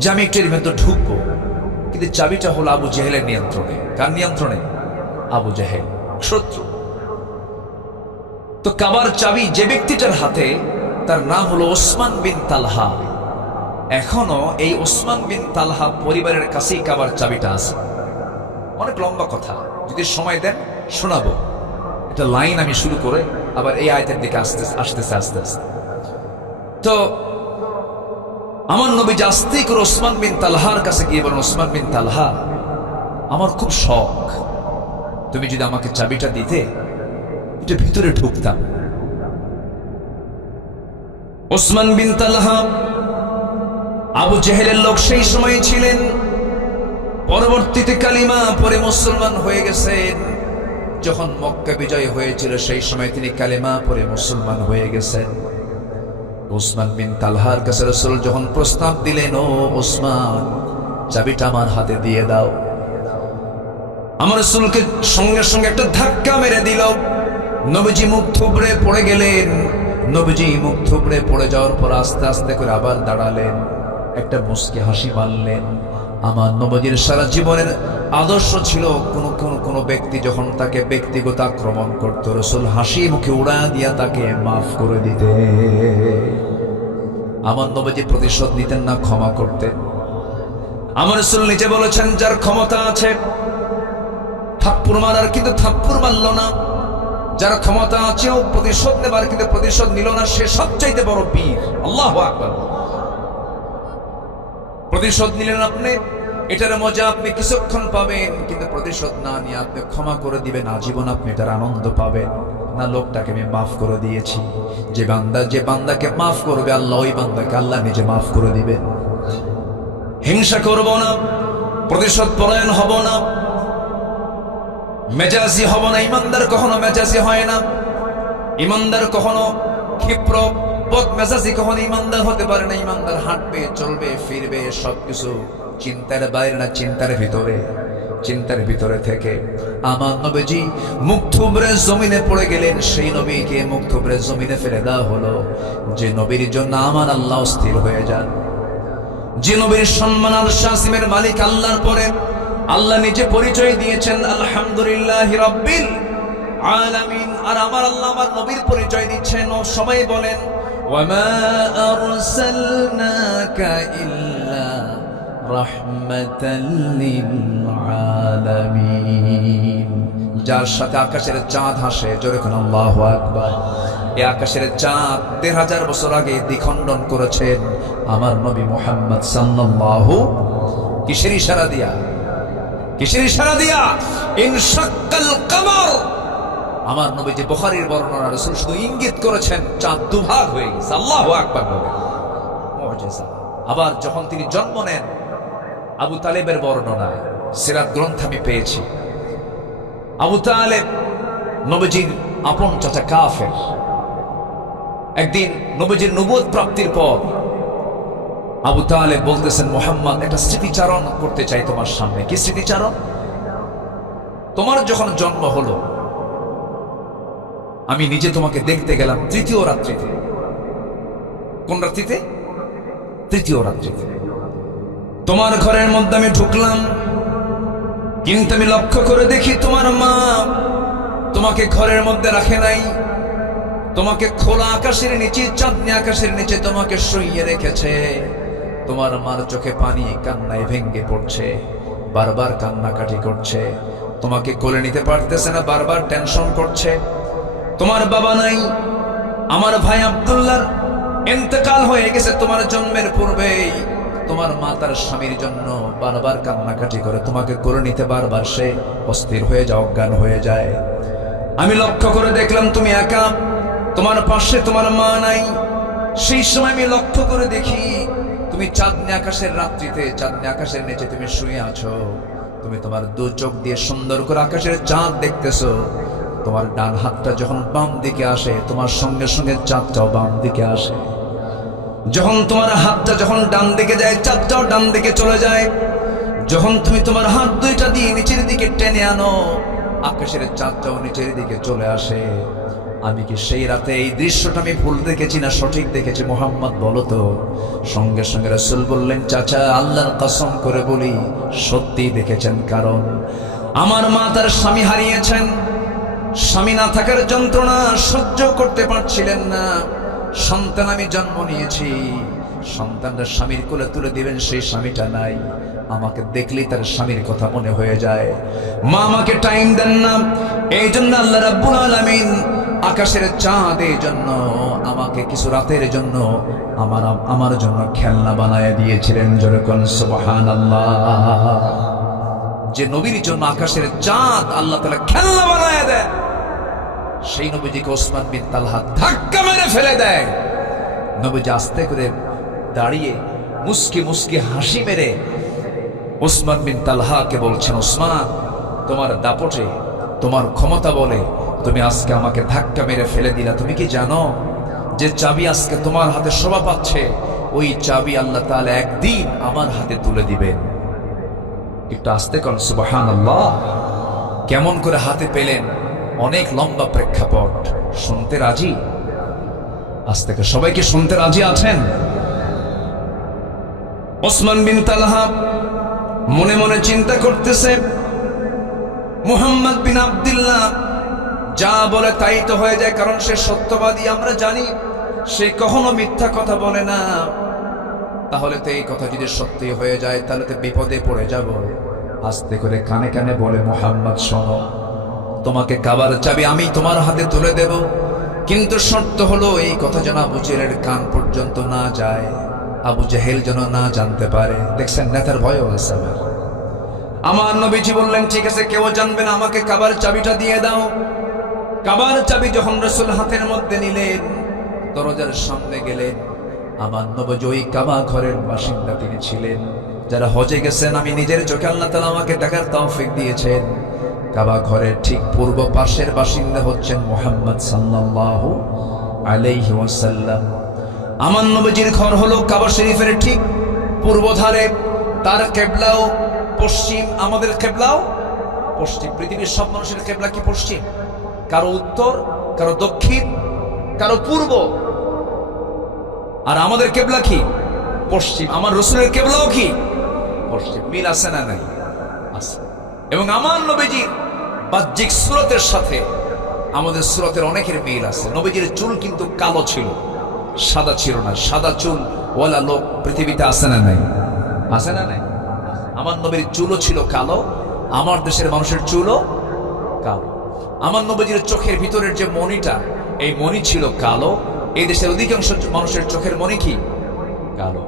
যে আমি একটু এর মধ্যে ঢুকবো, কিন্তু চাবিটা হলো আবু জেহেলের নিয়ন্ত্রণে। কার নিয়ন্ত্রণে? আবু জেহেল, শত্রু। তো কাবার চাবি যে ব্যক্তিটার হাতে, তার নাম হলো ওসমান বিন তালহা। এখনো এই ওসমান বিন তালহা পরিবারের কাছেই কাবার চাবিটা আছে। অনেক লম্বা কথা, যদি সময় দেন শোনাবো। এটা লাইন আমি শুরু করে আবার এই আয়াতের দিকে আসতেছে আস্তে আস্তে। তো আমার নবী আস্তেই করে ওসমান বিন তালহার কাছে গিয়ে বলেন, ওসমান বিন তালহা, আমার খুব শখ, তুমি যদি আমাকে চাবিটা দিতে, একটু ভিতরে ঢুকতাম। ওসমান বিন তালহা আবু জেহেলের লোক সেই সময় ছিলেন, পরবর্তীতে কালিমা পরে মুসলমান হয়ে গেছেন। যখন মক্কা বিজয় হয়েছিল সেই সময় তিনি কালিমা পরে মুসলমান হয়ে গেছেন। ওসমান বিন তালহার কাছে রাসূল যখন প্রস্তাব দিলেন, ও ওসমান, চাবিটা আমার হাতে দিয়ে দাও, আমার রাসূলকে সঙ্গে সঙ্গে একটা ধাক্কা মেরে দিল। নবীজি মুখ থুবড়ে পড়ে গেলেন। নবীজি মুখ থুবড়ে পড়ে যাওয়ার পর আস্তে আস্তে করে আবার দাঁড়ালেন, একটা মুচকি হাসি মারলেন। আমার নবীজির সারা জীবনের আদর্শ ছিল, কোন ব্যক্তি যখন তাকে ব্যক্তিগত আক্রমণ করত, রাসূল হাসি মুখে উড়া দিয়া তাকে মাফ করে দিতে। আমার নবীজি প্রতিশোধ নিতেন না, ক্ষমা করতেন। আমার রাসূল নিজে বলেছেন, যার ক্ষমতা আছে থাপ্পড় মারার, কিন্তু থাপ্পড় মারল না। যার ক্ষমতা আছে ও প্রতিশোধ নেবার, কিন্তু প্রতিশোধ নিল না, সে সবচাইতে বড় বীর। আল্লাহু আকবার। প্রতিশোধ নিলেন আপনি, এটার মজা আপনি কিছুক্ষণ পাবেন, কিন্তু প্রতিশোধ না নিয়ে আপনি ক্ষমা করে দিবেন, আজীবন আপনি এটার আনন্দ পাবেন না। লোকটাকে আমি মাফ করে দিয়েছি। যে বান্দাকে মাফ করবে আল্লাহ, ওই বান্দাকে আল্লাহ নিজে মাফ করে দিবেন। হিংসা করব না, প্রতিশোধ পরায়ণ হব না, মেজাজি হব না। ইমানদার কখনো মেজাজি হয় না। ইমানদার কখনো ক্ষিপ্র বদমেজাজি কখনো ইমানদার হতে পারে না। ইমানদার হাঁটবে, চলবে, ফিরবে, সবকিছু চিন্তার বাইরে না, চিন্তার ভিতরে থেকে। আমার নবীজি মুখ থুবড়ে জমিনে পড়ে গেলেন। সেই নবীকে মুখ থুবড়ে জমিনে ফেলে দেওয়া হলো, যে নবীর জন্য আমার আল্লাহ স্থির হয়ে যান, যে নবীর সম্মান আল শাসিমের মালিক আল্লাহর পরে আল্লাহ নিজে পরিচয় দিয়েছেন, আলহামদুলিল্লাহি রাব্বিল আলামিন। আর আমার আল্লাহ আমার নবীর পরিচয় দিচ্ছেন, ও সবাই বলেন, ওয়ামা আরসালনাকা ইল্লা রাহমাতাল লিল আলামিন। যার সাথে আকাশের চাঁদ হাসে, জোরে কোন আল্লাহু আকবার। এই আকাশের চাঁদ ১৩,০০০ বছর আগে দ্বিখণ্ডন করেছেন আমার নবী মুহাম্মদ সাল্লাল্লাহু। কিসের ইশারা দিয়া? ইনশাক্কাল কমর। আমার নবীজি বুখারীর বর্ণনা, রাসূল শুধু ইঙ্গিত করেছেন, চাঁদ দুভাগ হয়ে গেছে। আল্লাহু আকবার বলে মুজিজা। আবার যখন তিনি জন্ম নেন, আবু তালেবের বর্ণনা সিরাত গ্রন্থ আমি পেয়েছি। আবু তালেব নবীজির আপন চাচা, কাফের। একদিন নবীজির নবুয়ত প্রাপ্তির পর আবু তালেব বলতেছেন, মুহাম্মদ, একটা স্মৃতিচারণ করতে চাই তোমার সামনে। কি স্মৃতিচারণ? তোমার যখন জন্ম হলো, আমি নিজে তোমাকে দেখতে গেলাম তৃতীয় রাত্রিতে। কোন রাত্রিতে? তৃতীয় রাত্রিতে। তোমার ঘরের মধ্যে আমি ঢুকলাম, কিন্তু আমি লক্ষ্য করে দেখি তোমার মা তোমাকে ঘরের মধ্যে রাখে নাই। তোমাকে খোলা আকাশের নিচে, চাঁদনি আকাশের নিচে তোমাকে শুইয়ে রেখেছে। তোমার মার চোখে পানি, কান্নায় ভেঙ্গে পড়ছে, বারবার কান্নাকাটি করছে। তোমাকে কোলে নিতে পারতেছে না, বারবার টেনশন করছে। তোমার বাবা নাই, আমার ভাই আব্দুল্লাহর ইন্তেকাল হয়ে গেছে তোমার জন্মের পূর্বেই। তোমার মা তার স্বামীর জন্য বারবার কান্নাকাটি করে, তোমাকে কোলে নিতে বারবার সে অস্থির হয়ে যায়, অজ্ঞান হয়ে যায়। আমি লক্ষ্য করে দেখলাম তুমি একা, তোমার পাশে তোমার মা নাই। সেই সময় আমি লক্ষ্য করে দেখি তুমি চাঁদনি আকাশের রাত্রিতে, চাঁদনি আকাশের নিচে তুমি শুয়ে আছো। তুমি তোমার দু চোখ দিয়ে সুন্দর করে আকাশের চাঁদ দেখতেছো। তোমার ডান হাতটা যখন বাম দিকে আসে, তোমার সঙ্গে সঙ্গে চাঁদটাও বাম দিকে আসে। যখন তোমার হাতটা যখন ডান দিকে যায়, চাঁদটাও ডান দিকে চলে যায়। যখন তুমি তোমার হাত দুইটা দিয়ে নিচের দিকে টেনে আনো, আকাশের চাঁদটাও নিচের দিকে চলে আসে। আমি কি সেই রাতে এই দৃশ্যটা আমি ভুল দেখেছি না সঠিক দেখেছি মোহাম্মদ বলো তো? সঙ্গে সঙ্গে রাসূল বললেন, চাচা আল্লাহর কসম করে বলি সত্যি দেখেছেন। কারণ আমার মা তার স্বামী হারিয়েছেন, স্বামী না থাকার যন্ত্রণা সহ্য করতে পারছিলেন না। সন্তান আমি জন্ম নিয়েছি, সন্তানরা স্বামীর কোলে তুলে দিবেন, সেই স্বামীটা নাই। আমাকে দেখলেই তার স্বামীর কথা মনে হয়ে যায়। মা আমাকে টাইম দেন না, এই জন্য আল্লাহ রাব্বুল আলামিন আকাশের চাঁদ এই জন্য আমাকে কিছু রাতের জন্য আমার জন্য খেলনা বানায় দিয়েছিলেন। যেরকম সুবহানাল্লাহ। যে নবীর জন্য আকাশের চাঁদ আল্লাহ তাআলা খেলনা বানায় দেয়, সেই নবীজিকে ওসমান বিন তালহা ধাক্কা মেরে ফেলে দেয়। নবীজি আস্তে করে দাঁড়িয়ে মুস্কি মুস্কি হাসি মেরে ওসমান বিন তালহাকে বলছেন, ওসমান তোমার দাপটে, তোমার ক্ষমতা বলে তুমি আজকে আমাকে ধাক্কা মেরে ফেলে দিলা। তুমি কি জানো যে চাবি আজকে তোমার হাতে শোভা পাচ্ছে, ওই চাবি আল্লাহ তাআলা একদিন আমার হাতে তুলে দিবেন। একটু আস্তে করেন সুবহানাল্লাহ। কেমন করে হাতে পেলেন? অনেক লম্বা প্রেক্ষাপট। শুনতে রাজি? আজ থেকে সবাইকে শুনতে রাজি আছেন? ওসমান বিন তালহা মনে মনে চিন্তা করতেছে, মুহাম্মদ বিন আব্দুল্লাহ যা বলে তাই তো হয়ে যায়, কারণ সে সত্যবাদী। আমরা জানি সে কখনো মিথ্যা কথা বলে না। তাহলে তো এই কথা যদি সত্যি হয়ে যায় তাহলে তো বিপদে পড়ে যাব। আস্তে করে কানে কানে বলে, মুহাম্মদ শোনো, তোমাকে কাবার চাবি আমি তোমার হাতে তুলে দেব, কিন্তু শর্ত হলো এই কথা যেন আবু জেহেলের কান পর্যন্ত না যায়, আবু জেহেল যেন না জানতে পারে। দেখছেন নেতার ভয়ও আছে। আমার নবীজি বললেন, ঠিক আছে, কেউ জানবে না, আমাকে কাবার চাবিটা দিয়ে দাও। কাবার চাবি যখন রাসূল হাতের মধ্যে নিলেন, দরজার সামনে গেলেন। আমার নবী ওই কাবা ঘরের বাসিন্দা তিনি ছিলেন। যারা হজে গেছেন, আমি নিজের চোখে আল্লাহ তাআলা আমাকে দেখার তৌফিক দিয়েছেন, কাবা ঘরের ঠিক পূর্ব পাশের বাসিন্দা হচ্ছেন মুহাম্মদ সাল্লাল্লাহু আলাইহি ওয়াসাল্লাম। আমার নবীজির ঘর হলো কাবা শরীফের ঠিক পূর্ব ধারে। তার কিবলাও পশ্চিম, আমাদের কিবলাও পশ্চিম। পৃথিবীর সব মানুষের কিবলা কি পশ্চিম? কারো উত্তর, কারো দক্ষিণ, কারো পূর্ব। আর আমাদের কিবলা কি? পশ্চিম। আমার রাসূলের কিবলাও কি? পশ্চিম। মিল আছে না নাই? আছে। এবং আমার নবীজির বাহ্যিক সুরতের সাথে আমাদের সুরতের অনেকের মিল আছে। নবীজির চুল কিন্তু কালো ছিল, সাদা ছিল না। সাদা চুল ওয়ালা লোক পৃথিবীতে আছে না নাই? আছে না নাই? আমার নবীর চুলও ছিল কালো, আমার দেশের মানুষের চুলও কালো। আমার নবীজির চোখের ভিতরের যে মণিটা, এই মণি ছিল কালো। এই দেশের অধিকাংশ মানুষের চোখের মণি কি? কালো।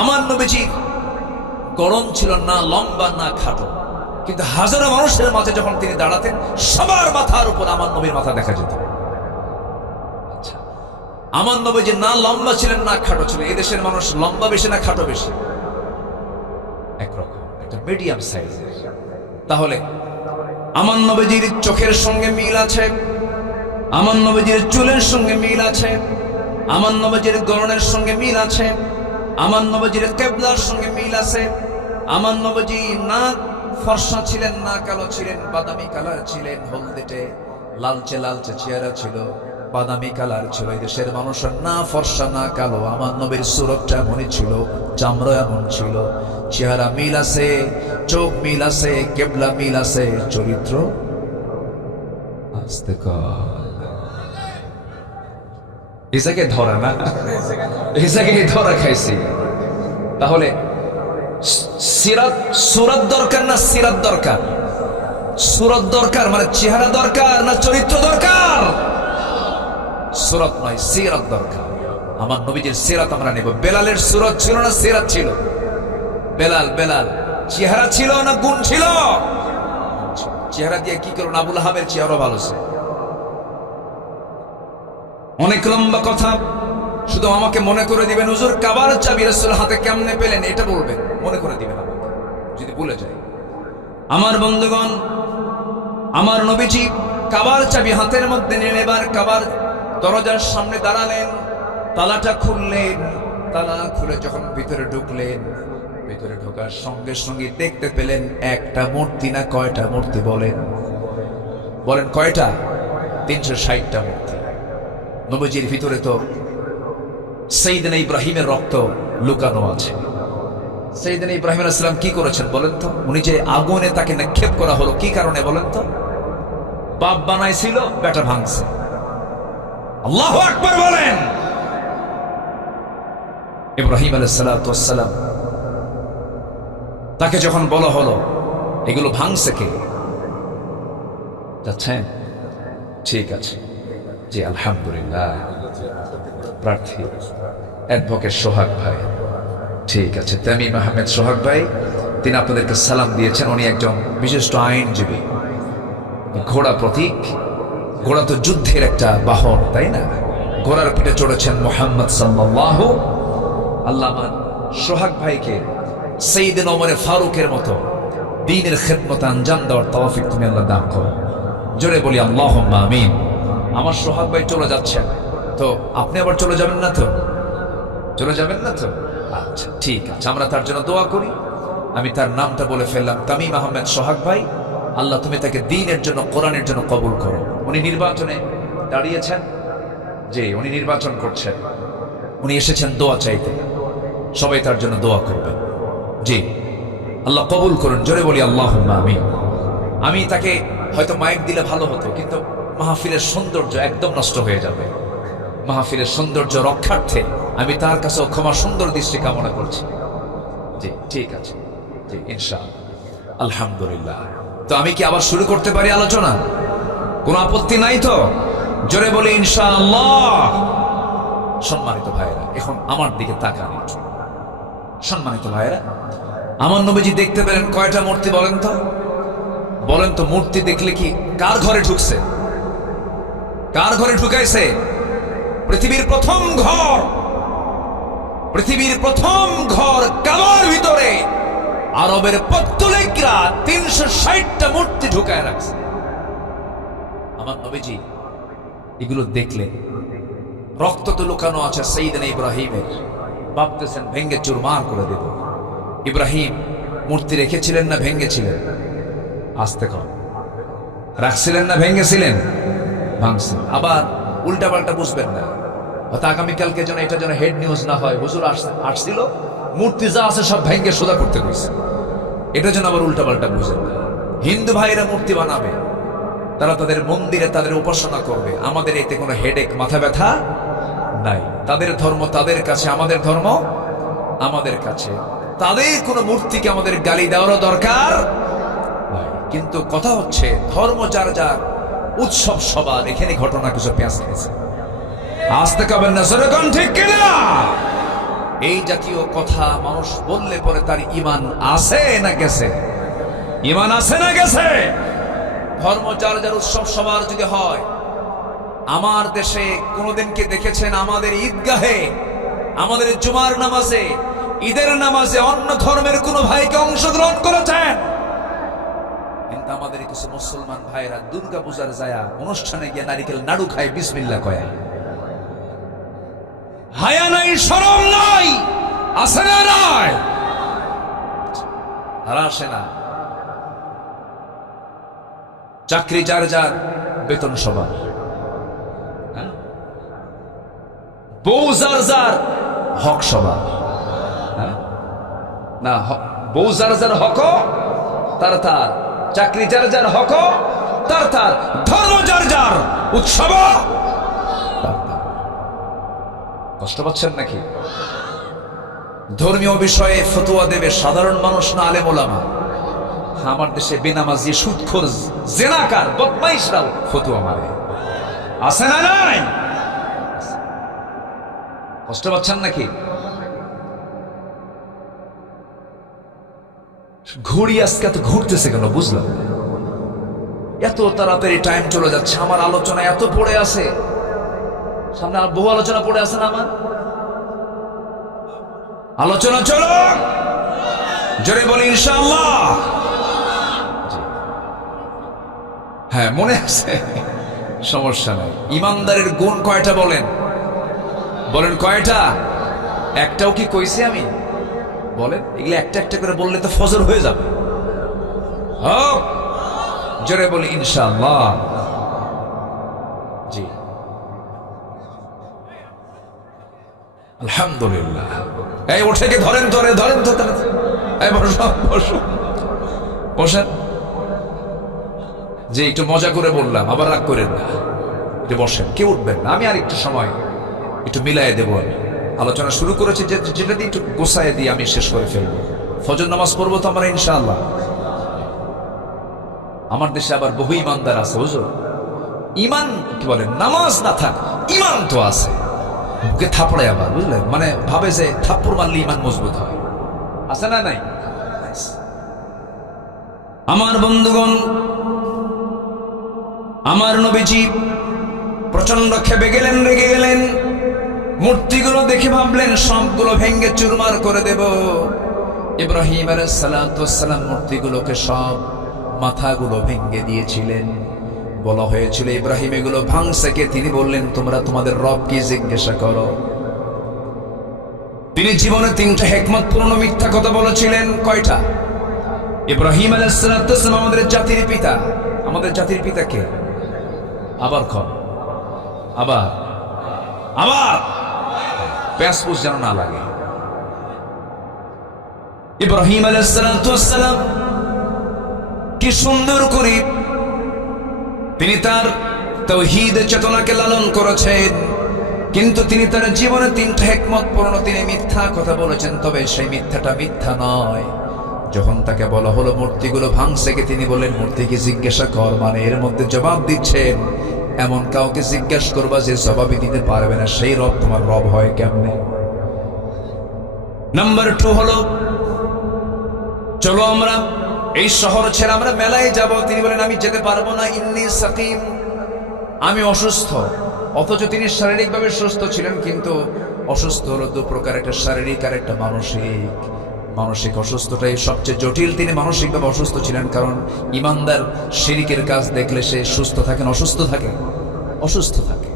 আমার নবীজির গড়ন ছিল না লম্বা না খাটো, কিন্তু হাজারো মানুষের মাঝে যখন তিনি দাঁড়াতেন, সবার মাথার উপর আমার নবীর মাথা দেখা যেত। আচ্ছা, আমার নবীজি না লম্বা ছিলেন না খাটো ছিলেন। এই দেশের মানুষ লম্বা বেশি না খাটো বেশি? একরকম, একটা মিডিয়াম সাইজের। তাহলে আমার নবীজির চোখের সঙ্গে মিল আছে, আমার নবীজির চুলের সঙ্গে মিল আছে, আমার নবীজির গড়নের সঙ্গে মিল আছে, আমার নবীজির কিবলার সঙ্গে মিল আছে। আমার নবীজি না ফর্সা ছিলেন না কালো ছিলেন, বাদামি কালার ছিলেন, হলদেটে লালচে লালচে চেহারা ছিল, বাদামি কালার ছিল। এই দেশের মানুষের না ফর্সা না কালো। আমার নবীর সুরতটা এমনই ছিল, চামড়া এমন ছিল। চেহারা মিল আছে, চোখ মিল আছে, কিবলা মিল আছে, চরিত্র আস্তে এসাকে ধরা না, এসাকে ধরা খাইছি। তাহলে সিরাত সুরাত দরকার না সিরাত দরকার? সুরত দরকার, মানে চেহারা দরকার না চরিত্র দরকার? সুরত নয়, সিরাত দরকার। আমার নবীজির সিরাত আমরা নেব। বেলালের সুরত ছিল না সিরাত ছিল? বেলাল চেহারা ছিল না গুণ ছিল? চেহারা দিয়ে কি করুন? আবুল আহাবের চেহারা ভালো ছিল। অনেক লম্বা কথা, শুধু আমাকে মনে করে দিবেন হুজুর কাবার চাবি রাসূল হাতে কেমনে পেলেন এটা বলবেন, মনে করে দিবেন আমাকে যদি ভুলে যায়। আমার বন্ধুগণ, আমার নবীজি কাবার চাবি হাতের মধ্যে নিয়ে এবার কাবার দরজার সামনে দাঁড়ালেন, তালাটা খুললেন। তালা খুলে যখন ভিতরে ঢুকলেন, ভিতরে ঢোকার সঙ্গে সঙ্গে দেখতে পেলেন একটা মূর্তি। না কয়টা মূর্তি? বলেন কয়টা? 360টা মূর্তি। নবীজির ভিতরে তো সাইয়েদনা ইব্রাহিমের রক্ত লুকানো আছে। সাইয়েদনা ইব্রাহিম আলাইহিস সালাম কি করেছেন বলেন তো? উনি যে আগুনে তাকে নিক্ষেপ করা হলো কি কারণে বলেন তো? বাপ বানাইছিল, বেটা ভাঙছে। আল্লাহু আকবার বলেন। ইব্রাহিম আলাইহিস সালাম তাকে যখন বলা হলো এগুলো ভাঙছে কে? যাচ্ছেন? ঠিক আছে, জি আলহামদুলিল্লাহ। প্রার্থী অ্যাডভোকেট সোহাগ ভাই, ঠিক আছে। তামিম আহমেদ সোহাগ ভাই, তিনি আপনাদেরকে সালাম দিয়েছেন। উনি একজন বিশিষ্ট আইনজীবী। ঘোড়া প্রতীক, ঘোড়া তো যুদ্ধের একটা বাহন, তাই না? ঘোড়ার পিঠে চড়েছেন মুহাম্মদ সাল্লাল্লাহু। আল্লাহ আমার সোহাগ ভাইকে সাইয়েদনা ওমর ফারুকের মতো দ্বীনের খেদমত আঞ্জাম দেওয়ার তৌফিক তুমি আল্লাহ দান করো। জোরে বলি আল্লাহুম্মা আমিন। আমার সোহাগ ভাই চলে যাচ্ছেন, তো আপনি আবার চলে যাবেন না তো? চলে যাবেন না তো? আচ্ছা ঠিক আছে, আমরা তার জন্য দোয়া করি। আমি তার নামটা বলে ফেললাম, তামিম আহমেদ সোহাগ ভাই। আল্লাহ তুমি তাকে দ্বীনের জন্য, কোরআনের জন্য কবুল করো। উনি নির্বাচনে দাঁড়িয়েছেন, যে উনি নির্বাচন করছেন, উনি এসেছেন দোয়া চাইতে। সবাই তার জন্য দোয়া করবেন। জি আল্লাহ কবুল করুন। জোরে বলি আল্লাহুম্মা আমিন। আমি তাকে হয়তো মাইক দিলে ভালো হতো, কিন্তু মাহফিলের সৌন্দর্য একদম নষ্ট হয়ে যাবে। মাহফিলের সৌন্দর্য রক্ষার্থে আমি তার কাছে ক্ষমা সুন্দর দৃষ্টি কামনা করছি। জি ঠিক আছে, জি ইনশাআল্লাহ, আলহামদুলিল্লাহ। তো আমি কি আবার শুরু করতে পারি আলোচনা? কোনো আপত্তি নাই তো? জোরে বলি ইনশাআল্লাহ। সম্মানিত ভাইয়েরা, এখন আমার দিকে তাকান একটু। সম্মানিত ভাইয়েরা, আমার নবীজি দেখতে পেলেন কয়টা মূর্তি বলেন তো? বলেন তো, মূর্তি দেখলে কি কার ঘরে ঢুকছে? কার ঘরে ঢুকাইছে? পৃথিবীর প্রথম ঘর, পৃথিবীর প্রথম ঘর কাবার ভিতরে আরবের পত্তলিকরা 360টা মূর্তি ঢুকায় রাখছে। আমার নবীজি এগুলো দেখলে, রক্ত তো লুকানো আছে সাইয়েদনা ইব্রাহিমের, ভাবতেছেন ভেঙ্গে চুরমার করে দেব। ইব্রাহিম মূর্তি রেখেছিলেন না ভেঙ্গেছিলেন? আস্তে কর, রাখছিলেন না ভেঙ্গেছিলেন? ভাঙছেন। আবার উল্টা পাল্টা বুঝবেন না, হয়তো আগামীকালকে যেন এটা যেন হেড নিউজ না হয়, হুজুর আসছিল মূর্তি যা আছে সব ভেঙ্গে সোজা করতে কইছে, এটা যেন আবার উল্টা পাল্টা বুঝেন না। হিন্দু ভাইরা মূর্তি বানাবে, তারা তাদের মন্দিরে তাদের উপাসনা করবে, আমাদের এতে কোনো হেডেক, মাথা ব্যথা নাই। তাদের ধর্ম তাদের কাছে, আমাদের ধর্ম আমাদের কাছে। তাদের কোনো মূর্তিকে আমাদের গালি দেওয়ারও দরকার নাই। কিন্তু কথা হচ্ছে, ধর্ম যার যার, উৎসব সবার, এখানে ঘটনা কিছু পেঁয়াজ খেয়েছে। আসতে কাবেন না, সেরকম ঠিক কিনা? এই জাতীয় কথা মানুষ বললে পরে তার ঈমান আছে না গেছে? ঈমান আছে না গেছে? ধর্ম যার যার, উৎসব সবার যদি হয়। আমার দেশে কোনদিন কি দেখেছেন আমাদের ঈদগাহে, আমাদের জুমার নামাজে, ঈদের নামাজে অন্য ধর্মের কোন ভাইকে অংশগ্রহণ করেছেন? কিন্তু আমাদের কিছু মুসলমান ভাইরা দুর্গা পূজার যায় অনুষ্ঠানে গিয়ে নারিকেল নাড়ু খায়, বিসমিল্লাহ কয়। হায়া নাই, শরম নাই, আছে না নাই? আর আসে না। চাকরি যার যার, বেতন সবার। বউ যার যার, হক সবার। না, বউ যার যার হক তার তার, চাকরি যার যার হক তার তার, ধর্ম যার যার, উৎসব তার তার। কষ্ট পাচ্ছেন নাকি? ধর্মীয় বিষয়ে ফতোয়া দেবে সাধারণ মানুষ না আলেম ওলামা? আমার দেশে বেনামাজি, সুদখোর, জেনাকার, বদমাইশরাও ফতুয়া মারে। আছে না নাই? কষ্ট পাচ্ছেন নাকি? ঘড়ি আজকে এত ঘুরতেছে কেন বুঝলাম? এত তাড়াতাড়ি টাইম চলে যাচ্ছে। আমার আলোচনা এত পড়ে আছে, সামনে আর বহু আলোচনা পড়ে আছে না? আমার আলোচনা চলো, জোরে বলি ইনশাআল্লাহ। হ্যাঁ, মনে আছে, সমস্যা নাই। ইমানদারের গুণ কয়টা বলেন? বলেন কয়টা? একটাও কি কইছি আমি? বলেন, এগুলো একটা একটা করে বললে তো ফজর হয়ে যাবে। হোক, জোরে বলি ইনশাআল্লাহ। জি, আলহামদুলিল্লাহ। এই উঠে কে ধরেন, ধরেন তো, এই বসেন। যে একটু মজা করে বললাম, আবার রাগ করেন না, একটু বসেন, কেউ উঠবেন না। আমি আর একটু সময় একটু মিলাই দেবো। আমি আলোচনা শুরু করেছি যেটা দিয়ে একটু গোছায় দিয়ে আমি শেষ করে ফেলবো। ফজর নামাজ পড়বো তো আমরা ইনশাআল্লাহ। আমার দেশে আবার বহু ইমানদার আছে হুজুর, ইমান কি বলে, নামাজ না থাক ইমান তো আছে, বুকে থাপড়ে আবার, বুঝলেন, মানে ভাবে যে থাপ্পড় মারলে ইমান মজবুত হয়। আছে না নাই? আমার বন্ধুগণ, আমার নবীজি প্রচন্ড ক্ষেপে গেলেন, রেগে গেলেন। মূর্তিগুলো দেখে ভাবলেন সবগুলো ভেঙ্গে চুরমার করে দেব। ইব্রাহিম আলাইহিস সালাতু ওয়াস সালাম মূর্তিগুলোকে সব মাথাগুলো ভেঙ্গে দিয়েছিলেন। বলা হয়েছিল ইব্রাহিম এগুলো ভাঙছে কে? তিনি বললেন তোমরা তোমাদের রবকে জিজ্ঞাসা করো। তিনি জীবনে 3টা হিকমতপূর্ণ মিথ্যা কথা বলেছিলেন। কয়টা? ইব্রাহিম আলাইহিস সালাতু ওয়াস সালাম আমাদের জাতির পিতা। আমাদের জাতির পিতা কে? আবার কর, আবার প্যাসপুস যেন না লাগে। ইব্রাহিম আলাইহিস সালাতু ওয়াস সালাম কি সুন্দর করে তিনি তার তাওহীদ চেতনাকে লালন করেছেন, কিন্তু তিনি তার জীবনে 3টা হিকমতপূর্ণ তিনি মিথ্যা কথা বলেছেন। তবে সেই মিথ্যাটা মিথ্যা নয়। যখন তাকে বলা হলো মূর্তিগুলো ভাঙছে কে, তিনি বললেন মূর্তিকে জিজ্ঞাসা কর, মানে এর মধ্যে জবাব দিচ্ছেন এমন কাউকে জিজ্ঞাসা করবা যে জবাবই দিতে পারবে না, সেই রব তোমার রব হয় কেমনে? নাম্বার 2 হলো, চলো আমরা এই শহর ছেড়ে আমরা মেলায় যাব। তিনি বলেন আমি যেতে পারবো না, ইন্নী সাকিম, আমি অসুস্থ। অথচ তিনি শারীরিকভাবে সুস্থ ছিলেন, কিন্তু অসুস্থ হলো 2 প্রকার, একটা শারীরিক আর একটা মানসিক। মানসিক অসুস্থটাই সবচেয়ে জটিল। তিনি মানসিকভাবে অসুস্থ ছিলেন, কারণ ইমানদার শিরকের কাজ দেখলে সে সুস্থ থাকে না অসুস্থ থাকে? অসুস্থ থাকে।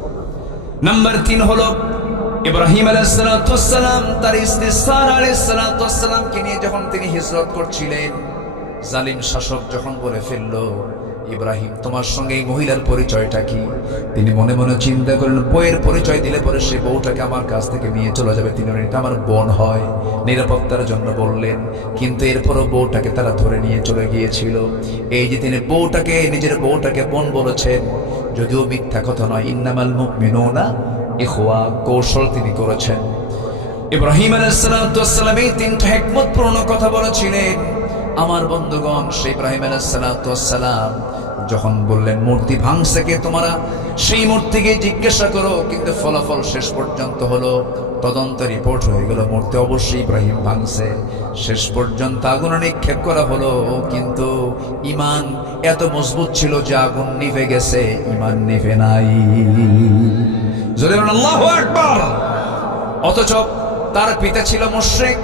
নাম্বার 3 হলো ইব্রাহিম আলাইহিস সালাতু ওয়াস সালাম তার স্ত্রী সারা আলাইহিস সালাতু ওয়াস সালামকে নিয়ে যখন তিনি হিজরত করছিলেন, জালিম শাসক যখন বলে ফেললো ইব্রাহিম তোমার সঙ্গে এই মহিলার পরিচয়টা কি? তিনি মনে মনে চিন্তা করলেন বউয়ের পরিচয় দিলে পরে সে বউটাকে আমার কাছ থেকে নিয়ে চলে যাবে। তিনি এটা আমার বোন হয়, নিরাপত্তার জন্য বললেন। কিন্তু এরপরও বউটাকে তারা ধরে নিয়ে চলে গিয়েছিল। এই যে তিনি বউটাকে, নিজের বউটাকে বোন বলেছেন, যদিও মিথ্যা কথা নয়, ইন্নামাল মুমিনুনা ইখওয়া, কৌশল তিনি করেছেন। ইব্রাহিম আলাইহিস সালাতু ওয়াস সালাম এই 3টা হিকমতপূর্ণ কথা বলেছিলেন। আমার বন্ধুগণ, সেই ইব্রাহিম আলাইহিস সালাতু ওয়াস সালাম যখন বললেন মূর্তি ভাঙছে কে, তোমরা সেই মূর্তিকে জিজ্ঞাসা করো, কিন্তু ফলাফল শেষ পর্যন্ত হলো, তদন্ত রিপোর্ট হয়ে গেল মূর্তি অবশ্যই ইব্রাহিম ভাঙছে। শেষ পর্যন্ত আগুনে নিক্ষেপ করা হলো, কিন্তু ইমান এত মজবুত ছিল যে আগুন নিভে গেছে, ইমান নিভে নাই। জোরে বলুন আল্লাহু আকবার। অথচ তার পিতা ছিল মুশরিক,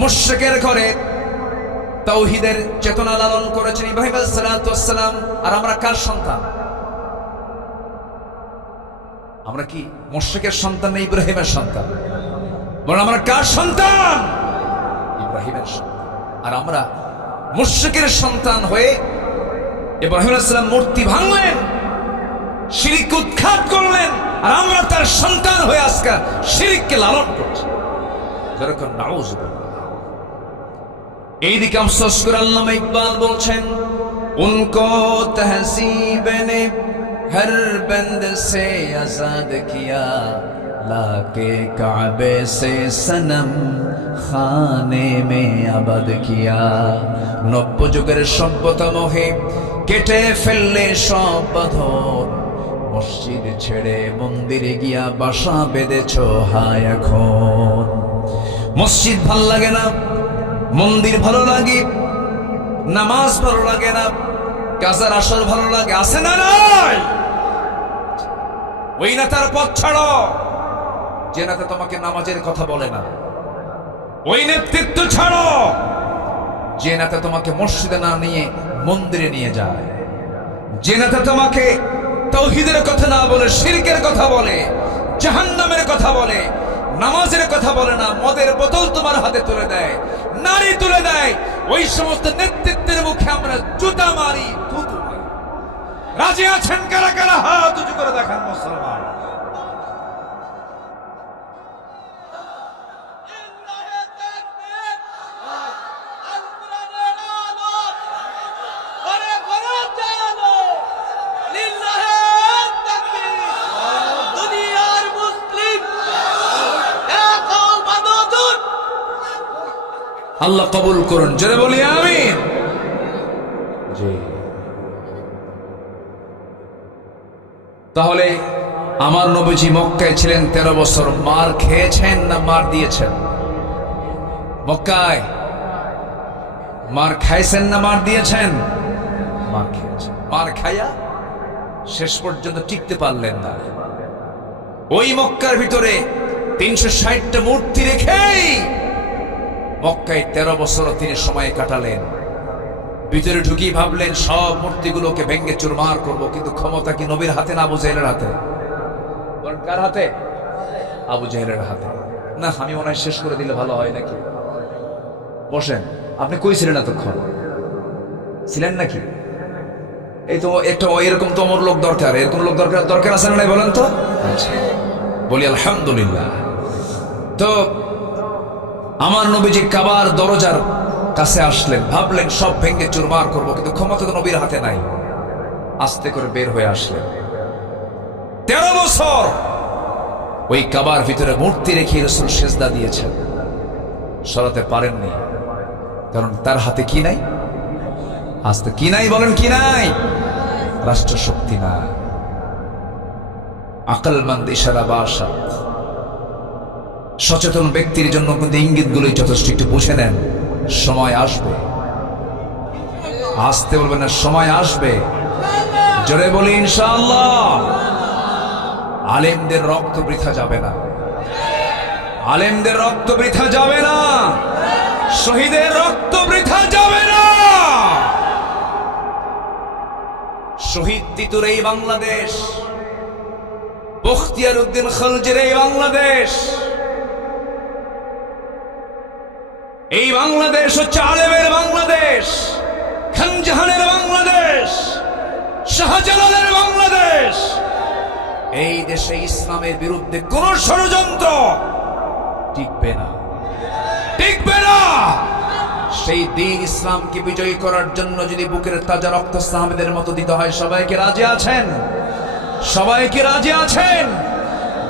মুশরিকের ঘরে তাওহীদের চেতনা লালন করেছেন ইব্রাহিম আলাইহিস সালাতু ওয়াস সালাম। আর আমরা কার সন্তান? আমরা কি মুশরিকের সন্তান না ইব্রাহিমের সন্তান? বলেন আমরা কার সন্তান? ইব্রাহিমের সন্তান। আর আমরা মুশরিকের সন্তান হয়ে ইব্রাহিম আলাইহিস সালাম মূর্তি ভাঙলেন, শিরক উৎখাত করলেন, আর আমরা তার সন্তান হয়ে আজকে শিরককে লালন করছি। যেরকম নাউযুবিল্লাহ। এইদিকে আফসোস করে আল্লামা ইকবাল বলছেন, উনকো তহযীব নে हर बंद से आजाद किया लाके काबे से सनम खाने में आबाद किया। নব্য যুগের সভ্যতা মোহে কেটে ফেললে সব বাঁধন, মসজিদ ছেড়ে মন্দিরে গিয়া বাসা বেঁধেছ হায় এখন। মসজিদ ভালো লাগে না, মন্দির ভালো লাগে, নামাজ ভালো লাগে না, কাজার আসর ভালো লাগে, আছে না নাই? ওই নেতার পথ ছাড়ো যে নেতা তোমাকে নামাজের কথা বলে না। ওই নেতৃত্ব ছাড়ো যে নেতা তোমাকে মসজিদে না নিয়ে মন্দিরে নিয়ে যায়। যে নেতা তোমাকে তাওহীদের কথা না বলে শিরকের কথা বলে, জাহান্নামের কথা বলে, নামাজের কথা বলে না, মদের বোতল তোমার হাতে তুলে দেয়, নারী তুলে দেয়, ওই সমস্ত নেতৃত্বের মুখে আমরা জুতা মারি, থুতু মারি। রাজি আছেন কারা কারা? হাত উঁচু করে দেখান মুসলমান। আল্লাহ কবুল করুন, জোরে বলি আমিন। জি, তাহলে আমার নবীজি মক্কায় ছিলেন 13 বছর। মার খেয়েছেন না মার দিয়েছেন? মক্কায় মার খাইছেন না মার দিয়েছেন? মার খেয়েছেন। মার খাইয়া শেষ পর্যন্ত টিকতে পারলেন না। ওই মক্কার ভিতরে 360টা মূর্তি রেখেই মক্কায় 13 বছর তিনি সময় কাটালেন। ভিতরে ঢুকি ভাবলেন সব মূর্তিগুলোকে ভেঙ্গে চুরমার করব, কিন্তু ক্ষমতা কি নবীর হাতে না আবু জাহেলের হাতে? কার হাতে? আবু জাহেলের হাতে। না, আমি মনে হয় শেষ করে দিলে ভালো হয় নাকি? বসেন। আপনি কই ছিলেন এতক্ষণ? ছিলেন নাকি? এই তো একটা এরকম তো আমার লোক দরকার, এরকম লোক দরকার আছে না নাই বলেন তো? আচ্ছা, বলি আলহামদুলিল্লাহ। তো আমার নবীজি কাবার দরজার কাছে আসলেন, ভাবলেন সব ভেঙ্গে চুরমার করব, কিন্তু ক্ষমতা তো নবীর হাতে নাই। আস্তে করে বের হয়ে আসলেন। 13 বছর ওই কাবার ভিতরে মূর্তি রেখে রাসূল সেজদা দিয়েছেন, সরাতে পারেননি। কারণ তার হাতে কি নাই? আস্তে কি নাই বলেন? কি নাই? রাষ্ট্র শক্তি না। আকলমন্দ ইশারা বাসা। সচেতন ব্যক্তির জন্য কিন্তু ইঙ্গিতগুলোই যথেষ্ট। একটু বুঝে নেন, সময় আসবে। আসতে বলবেন না, সময় আসবে। জোরে বলি ইনশাআল্লাহ। আলেমদের রক্ত বৃথা যাবে না, আলেমদের রক্ত বৃথা যাবে না, শহীদের রক্ত বৃথা যাবে না। শহীদ তিতুর এই বাংলাদেশ, বখতিয়ার উদ্দিন খলজির এই বাংলাদেশ, এই বাংলাদেশ হচ্ছে আলেমের বাংলাদেশ, খানজাহানের বাংলাদেশ, শাহজালালের বাংলাদেশ। এই দেশে ইসলামের বিরুদ্ধে কোন ষড়যন্ত্র টিকবে না, টিকবে না। সেই দিন ইসলামকে বিজয়ী করার জন্য যদি বুকের তাজা রক্ত সাহাবীদের মতো দিতে হয়, সবাইকে রাজি আছেন? সবাইকে রাজি আছেন?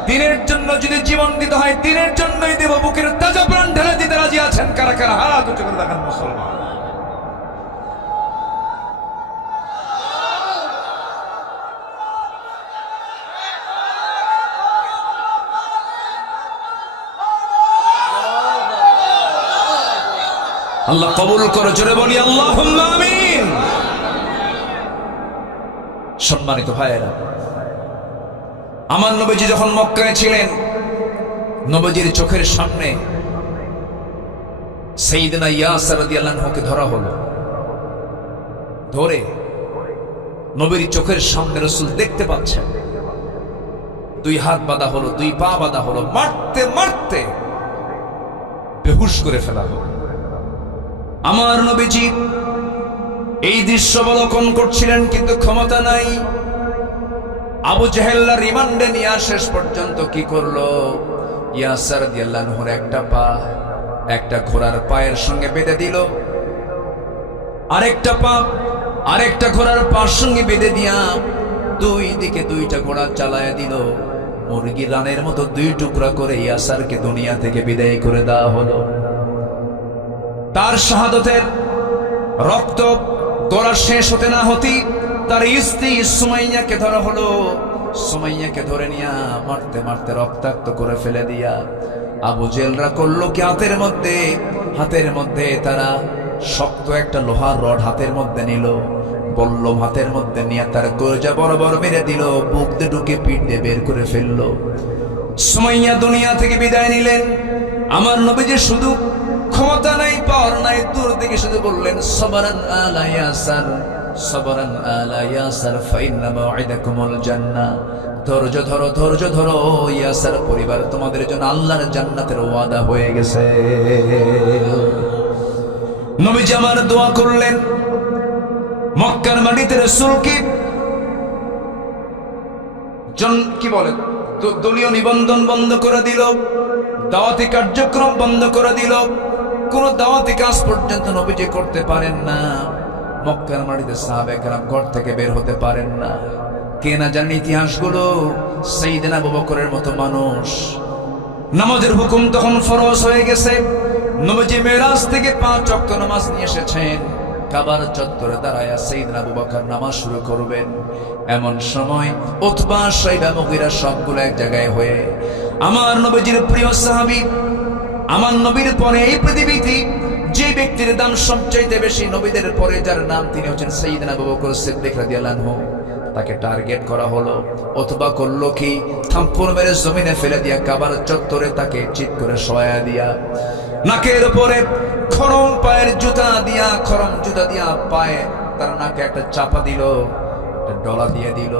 দিনের জন্য যদি জীবন দিতে হয়, দিনের জন্যই দেব, বুকের তাজা প্রাণ ঢেলে দিতে রাজি আছেন কারা কারা? হাত উঁচু করে দেখান মুসলমান। আল্লাহ কবুল করে, জোরে বলি আল্লাহুম্মা আমিন। সম্মানিত ভাইয়েরা, আমার নবীজি যখন মক্কায় ছিলেন, নবীজির চোখের সামনে সাইয়েদনা ইয়াসির রাদিয়াল্লাহু আনহুকে ধরা হলো। ধরে নবীর চোখের সামনে রাসূল দেখতে পাচ্ছেন, 2 হাত বাঁধা হলো, 2 পা বাঁধা হলো, মারতে মারতে বেহুশ করে ফেলা হলো। আমার নবীজি এই দৃশ্য অবলোকন করছিলেন, কিন্তু ক্ষমতা নাই। আবু জাহেল রিমান্ডে নিয়ে শেষ পর্যন্ত কি করলো? ইয়াসির রাদিয়াল্লাহু আনহুর একটা পা একটা ঘোড়ার পায়ের সঙ্গে বেঁধে দিল, আরেকটা পা আরেকটা ঘোড়ার পায়ের সঙ্গে বেঁধে দিয়া দুই দিকে দুইটা ঘোড়া চালায় দিল। মুরগি রানের মতো দুই টুকরা করে ইয়াসারকে দুনিয়া থেকে বিদায় করে দেওয়া হলো। তার শাহাদতের রক্ত গড়া শেষ হতে না হতেই তার স্ত্রী সুমাইয়াকে ধরা হলো। সুমাইয়াকে ধরে নিয়া মারতে মারতে রক্তাক্ত করে ফেলে দিয়া আবু জেলরা করলো কি, হাতের মধ্যে তারা শক্ত একটা লোহার রড হাতের মধ্যে নিল, বলল হাতের মধ্যে নিয়ে তার কলিজা বরাবর মেরে দিল, বুক দিয়ে ঢুকে পিঠ দিয়ে বের করে ফেললো। সুমাইয়া দুনিয়া থেকে বিদায় নিলেন। আমার নবীজি শুধু ক্ষমতা নাই, পাওয়ার নাই, দূর থেকে শুধু বললেন সবরান আলা ইয়াসার, সবরান আলা ইয়াসার ফাইন্না মাউইদাকুমুল জান্নাহ। ধৈর্য ধরো, ধৈর্য ধরো ইয়াসার পরিবার, তোমাদের জন্য আল্লাহর জান্নাতের ওয়াদা হয়ে গেছে। নবীজি আমার দোয়া করলেন। মক্কার মাটিতে রাসূলকে কি বলে দলীয় নিবন্ধন বন্ধ করে দিল, দাওয়াতি কার্যক্রম বন্ধ করে দিল। কোন দাওয়াতি কাজ পর্যন্ত নবীজি করতে পারেন না। মক্কার মাটিতে সাহাবায়ে কেরাম ঘর থেকে বের হতে পারেন না। কে না জানেন ইতিহাসগুলো, সাইয়েদনা আবু বকরের মতো মানুষ। নামাজের হুকুম তখন ফরজ হয়ে গেছে। নবীজি মেরাজ থেকে 5 ওয়াক্ত নামাজ নিয়ে এসেছেন। কাবার চত্বরে দাঁড়ায়া সাইয়েদনা আবু বকর নামাজ শুরু করবেন। এমন সময় উতবা, শাইবা, মুগীরা সবগুলো এক জায়গায় হয়ে আমার নবীজির প্রিয় সাহাবী, আমার নবীর পরে এই পৃথিবীতে যে ব্যক্তির দাম সবচাইতে বেশি, নবীদের পরে যার নাম, তিনি হচ্ছেন সাইয়েদনা আবু বকর সিদ্দিক রাদিয়াল্লাহু আনহু। তাকে টার্গেট করা হলো। অথবা করলো কি, থাপ্পড় মেরে জমিনে ফেলে দিয়া কাবার চত্বরে তাকে চিৎ করে শোয়া দিয়া, নাকের উপরে খরম পায়ের জুতা দিয়া, খরম জুতা দিয়া পায়ে তার নাকে একটা চাপা দিল, একটা ডলা দিয়ে দিল।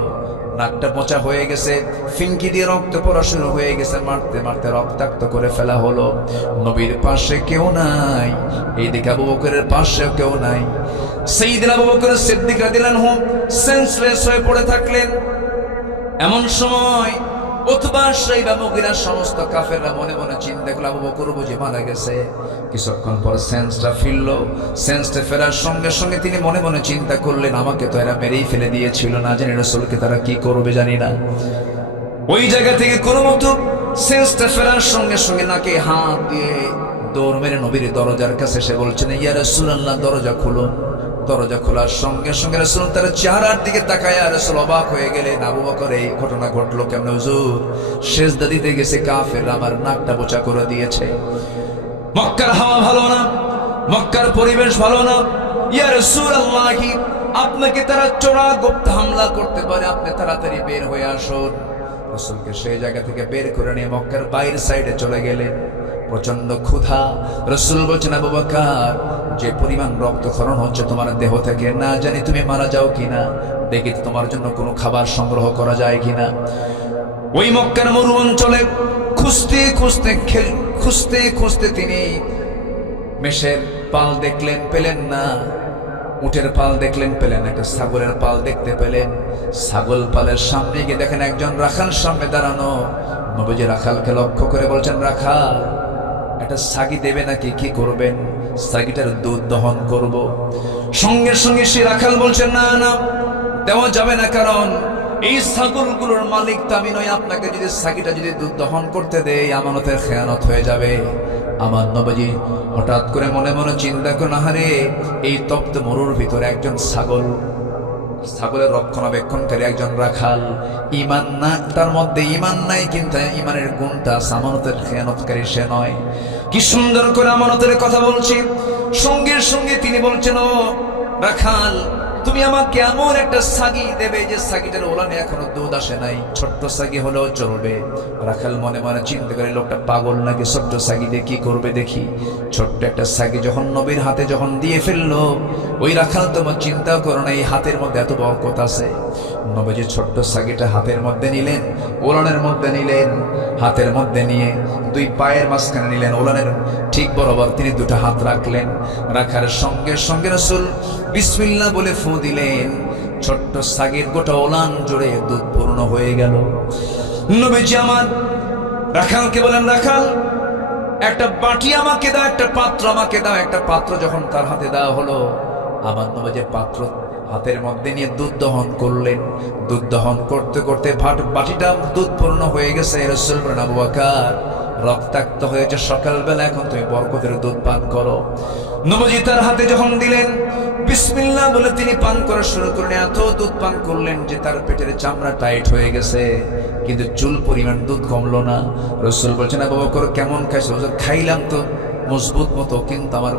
নাকটা মোচা হয়ে গেছে, ফিঙ্কি দিয়ে রক্ত পড়া শুরু হয়ে গেছে। মারতে মারতে রক্তাক্ত করে ফেলা হলো। নবীর পাশে কেউ নাই, এইদিকে আবু বকরের পাশে কেউ নাই। সাইয়েদনা আবু বকর সিদ্দিক রাদিয়াল্লাহু আনহু সেন্সলেস হয়ে পড়ে থাকলেন। এমন সময় উতবা, শাইবা, মুগীরা সমস্ত কাফেররা মনে মনে চিন্তা করল আবু বকর বুঝি মারা গেছে। কিছুক্ষণ পর সেন্সটা ফিরল। সেন্সটা ফেরার সঙ্গে সঙ্গে তিনি মনে মনে চিন্তা করলেন, আমাকে তো এরা মেরেই ফেলে দিয়েছিল, না জানি রাসূলকে তারা কি করবে জানি না। ওই জায়গা থেকে কোনো মতো সেন্সটা ফেরার সঙ্গে সঙ্গে নাকে হাত দিয়ে দৌড় মেরে নবীর দরজার কাছে সে বলছেন, ইয়া রাসূলুল্লাহ, দরজা খুলুন। দরজা খোলার সঙ্গে সঙ্গে রাসূল তার চেহারার দিকে তাকায়া রাসূল অবাক হয়ে গেলেন। আবু বকর, এই ঘটনা ঘটলো কেমনে হুজুর? সেজদা দিতে গেছে কাফের আমার নাকটা বোচা করে দিয়েছে। মক্কার হাওয়া ভালো না, মক্কার পরিবেশ ভালো না। ইয়া রাসূলুল্লাহ, আপনাকে তারা চোরা গুপ্ত হামলা করতে পারে, আপনি তাড়াতাড়ি বের হয়ে আসুন। রাসূলকে সেই জায়গা থেকে বের করে নিয়ে মক্কার বাইরের সাইডে চলে গেলেন। প্রচন্ড ক্ষুধা। রাসূল বলছেন, আবু বকর, যে পরিমাণ রক্তক্ষরণ হচ্ছে তোমার দেহ থেকে, না জানি তুমি মারা যাও কিনা, দেখি তোমার জন্য কোনো খাবার সংগ্রহ করা যায় কিনা। ওই মক্কার মরু অঞ্চলে খুঁজতে খুঁজতে খুঁজতে খুঁজতে তিনি মেষের পাল দেখলেন, পেলেন না। উটের পাল দেখলেন, পেলেন। একটা ছাগলের পাল দেখতে পেলেন। ছাগল পালের সামনে গিয়ে দেখেন একজন রাখাল সামনে দাঁড়ানো। নবীজি রাখালকে লক্ষ্য করে বলছেন, রাখাল, একটা ছাগি দেবে নাকি, কি করবেন? ছাগিটার দুধ দহন করব। সঙ্গে সঙ্গে সে রাখাল বলছেন, না না, দেওয়া যাবে না, কারণ এই ছাগলগুলোর মালিক তো আমি নই। আপনাকে যদি ছাগিটা যদি দুধ দহন করতে দেয়, আমানতের খেয়ানত হয়ে যাবে। আমার নবীজি হঠাৎ করে মনে মনে চিন্তা করেন, আহারে, এই তপ্ত মরুর ভিতরে একজন ছাগলের রক্ষণাবেক্ষণকারী একজন রাখাল, ঈমান না, তার মধ্যে ঈমান নাই, কিন্তু ঈমানের গুণটা আমানতের খেয়ানতকারী সে নয়। কি সুন্দর করে আমানতের কথা বলছি। সঙ্গে সঙ্গে তিনি বলছেন, ও রাখাল, তুমি আমাকে এমন একটা ছাগি দেবে যে ছাগিটার ওলানে এখনো দুধ আসে নাই, ছোট্ট ছাগি হলেও চলবে। রাখাল মনে মনে চিন্তা করে, লোকটা পাগল নাকি, ছোট্ট ছাগি দিয়ে কি করবে দেখি। ছোট্ট একটা ছাগি যখন নবীর হাতে যখন দিয়ে ফেললো, ওই রাখাল তোমার চিন্তা করো না, এই হাতের মধ্যে এত বরকত আছে। নবীজি ছোট্ট ছাগিটা হাতের মধ্যে নিলেন, ওলানের মধ্যে নিলেন, হাতের মধ্যে নিয়ে দুই পায়ের মাঝখানে নিলেন, ওলানের ঠিক বরাবর তিনি দুটো হাত রাখলেন। রাখার সঙ্গে সঙ্গে রাসূল বিসমিল্লাহ বলে ফু দিলেন। ছোট্ট ছাগির গোটা ওলান জুড়ে দুধ পূর্ণ হয়ে গেল। নবীজি আমার রাখালকে বলেন, রাখাল, একটা বাটি আমাকে দাও, একটা পাত্র আমাকে দাও। একটা পাত্র যখন তার হাতে দেওয়া হলো, আমার নবীজি পাত্র হাতের মধ্যে নিয়ে দুধ দহন করলেন। দুধ দহন করতে করতে বাটিটা দুধ পূর্ণ হয়ে গেছে। রাসূল বলেন, আবু বকর, রক্তাক্ত হয়েছে সকালবেলা, এখন তুমি বরকতের দুধ পান করো। নবীজি তার হাতে যখন দিলেন, বিসমিল্লাহ বলে তিনি পান করা শুরু করলেন। এত দুধ পান করলেন যে তার পেটের চামড়া টাইট হয়ে গেছে, কিন্তু চুল পরিমাণ দুধ কমলো না। রাসূল বলছেন, আবু বকর কেমন খাইছো? হুজুর, খাইলাম তো মজবুত মতো, কিন্তু আমার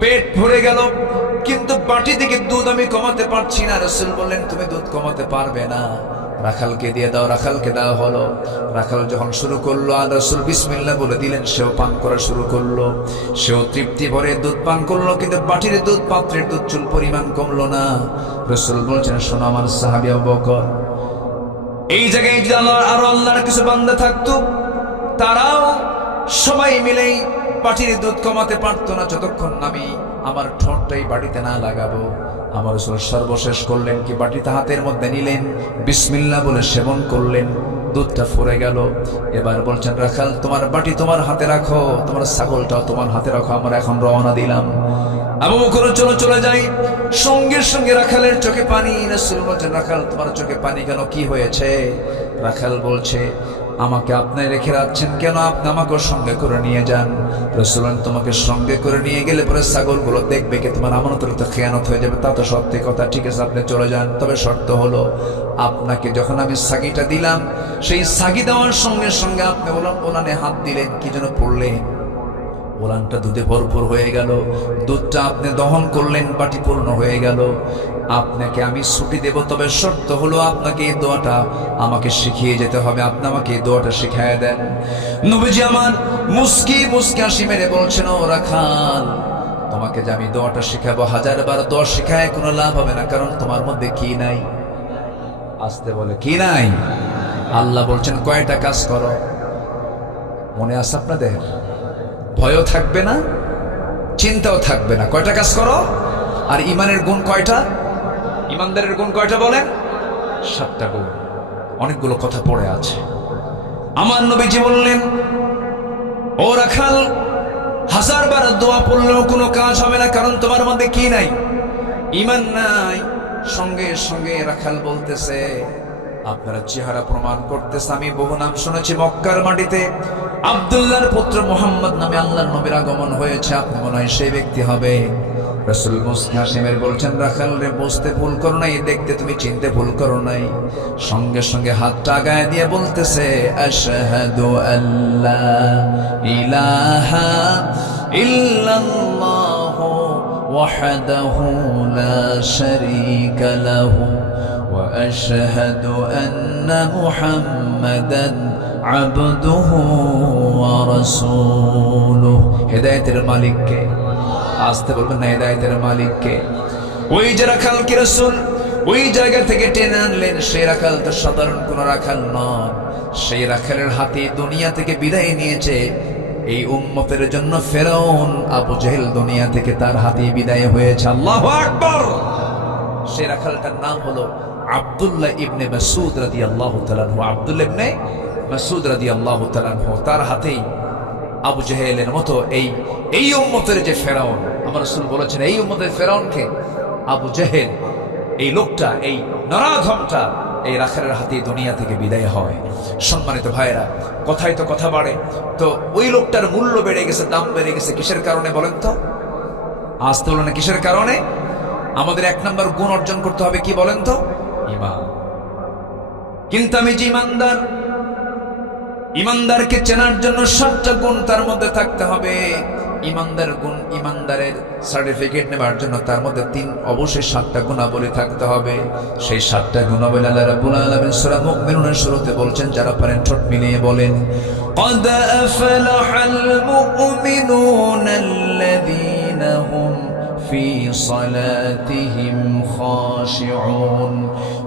পেট ভরে গেল, কিন্তু বাটি থেকে দুধ আমি কমাতে পারছি না। রাসূল বললেন, তুমি দুধ কমাতে পারবে না, রাখালকে দিয়ে দাও। রাখালকে দেওয়া হলো। রাখাল যখন শুরু করলো, আর রাসূল বিসমিল্লাহ বলে দিলেন, সেও পান করা শুরু করলো। সেও তৃপ্তি ভরে দুধ পান করলো, কিন্তু বাটির দুধ, পাত্রের দুধ চুল পরিমাণ কমলো না। রাসূল বলছেন, শোনো আমার সাহাবী আবু বকর, এই জায়গায় যদি আরো আল্লাহর কিছু বান্দা থাকতো, তারাও সবাই মিলেই বাটির দুধ কমাতে পারতো না, যতক্ষণ আমি আমার ঠোঁটটাই বাটিতে না লাগাবো। আমার রাসূল সর্বশেষ করলেন কি, বাটিতে হাতের মধ্যে নিলেন, বিসমিল্লাহ বলে সেবন করলেন, দুধটা ফুরে গেল। এবার বলছেন, রাখাল তোমার বাটি তোমার হাতে রাখো, তোমার ছাগলটাও তোমার হাতে রাখো, আমরা এখন রওনা দিলাম। আবু বকর চলে যাই। সঙ্গে সঙ্গে রাখালের চোখে পানি। রাসূল বলছেন, রাখাল তোমার চোখে পানি কেন, কি হয়েছে? রাখাল বলছে, আমাকে আপনি রেখে যাচ্ছেন কেন? আপনি আমাকে সঙ্গে করে নিয়ে যান। রাসূল বলেন, তোমাকে সঙ্গে করে নিয়ে গেলে পরে ছাগলগুলো দেখবে কি তোমার আমানতের তো খেয়ানত হয়ে যাবে। তা তো সত্যি কথা, ঠিক আছে আপনি চলে যান, তবে শর্ত হলো আপনাকে যখন আমি সাগিটা দিলাম, সেই সাগি দেওয়ার সঙ্গে সঙ্গে আপনি ওলানে হাত দিলেন, কি যেন পড়লেন, ওলানটা দুধে ভরপুর হয়ে গেল। দুধটা আপনি দহন করলেন, বাটি পূর্ণ হয়ে গেল। আপনাকে আমি ছুটি দেব, তবে শর্ত হলো আপনাকে এই দোয়াটা আমাকে শিখিয়ে যেতে হবে। আপনি আমাকে এই দোয়াটা শিখিয়ে দেন। নবীজি আমার মুস্কি হাসি মেরে বলছেন, ও রাখাল, তোমাকে যে আমি দোয়াটা শিখাবো, 1000 বার দোয়া শিখায় কোনো লাভ হবে না, কারণ তোমার মধ্যে কি নাই? আসতে বলে, কি নাই? আল্লাহ বলছেন, কয়টা কাজ করো। মনে আছে আপনাদের? ভয়ও থাকবে না, চিন্তাও থাকবে না। কয়টা কাজ করো? আর ইমানের গুণ কয়টা? ইমানদারের গুণ কয়টা বলেন? 7টা গুণ। অনেকগুলো কথা পড়ে আছে। আমার নবীজি বললেন, ও রাখাল, 1000 বার দোয়া পড়লেও কোনো কাজ হবে না, কারণ তোমার মধ্যে কি নাই? ইমান নাই। সঙ্গে সঙ্গে রাখাল বলতেছে, আপনারা চেহারা প্রমাণ করতেছে, আমি বহু নাম শুনেছি মক্কার মাটিতে আব্দুল্লাহর পুত্র মুহাম্মদ নামে আল্লাহর নবীর আগমন হয়েছে, আপনি মনে হয় সেই ব্যক্তি হবে। রাসূল মুস্কি হাসি মেরে বলছেন, রাখাল রে, বুঝতে ভুল করো নাই, দেখতে তুমি চিনতে ভুল করো নাই। সঙ্গে সঙ্গে হাতটা আগায় দিয়ে বলতেছে, আশহাদু আল্লা ইলাহা ইল্লাল্লাহু ওয়াহদাহু লা শারীকা লাহু ওয়া আশহাদু আন্না মুহাম্মাদান আবদুহু ওয়া রাসূলুহু। হেদায়েতের মালিক কে? আসতে বলবেন না, হেদায়েতের মালিক কে? ওই যে রাখালকে রাসূল ওই জায়গা থেকে টেনে আনলেন, সেই রাখাল তো সাধারণ কোন রাখাল নন। সেই রাখালের হাতে দুনিয়া থেকে বিদায় নিয়েছে এই উম্মতের জন্য ফেরাউন আবু জেহেল, দুনিয়া থেকে তার হাতে বিদায় হয়েছে। আল্লাহু আকবার। সেই রাখালটার নাম হলো আব্দুল্লাহ ইবনে মাসউদ রাদিয়াল্লাহু তাআলা আনহু। আব্দুল্লাহ ইবনে মাসউদ রাদিয়াল্লাহু তাআলা আনহু, তার হাতেই আবু জেহেলের মতো এই উম্মতের যে ফেরাউন, আমার রাসূল বলেছেন, এই উম্মতের ফেরাউনকে আবু জেহেল, এই লোকটা, এই নরাধমটা এই রাখালের হাতে দুনিয়া থেকে বিদায় হয়। সম্মানিত ভাইয়েরা, কথাই তো কথা বাড়ে, তো ওই লোকটার মূল্য বেড়ে গেছে, দাম বেড়ে গেছে। কিসের কারণে বলেন তো? আসতে বলেন, কিসের কারণে? আমাদের 1 নম্বর গুণ অর্জন করতে হবে, কি বলেন তো? ঈমান। কিন্তু আমি যে ইমানদার, ইমানদারকে চেনার জন্য 7টা গুণ তার মধ্যে থাকতে হবে। ইমানদার গুণ, ইমানদারের সার্টিফিকেট নেবার জন্য তার মধ্যে অবশ্যই 7টা গুণাবলী থাকতে হবে। সেই 7টা গুণাবলী আল্লাহ রাব্বুল আলামিন সূরা মুমিনুনের শুরুতে বলছেন, যারা পারেন ঠোঁট মিলিয়ে বলেন, قد أفلح المؤمنون الذين هم في صلاتهم خاشعون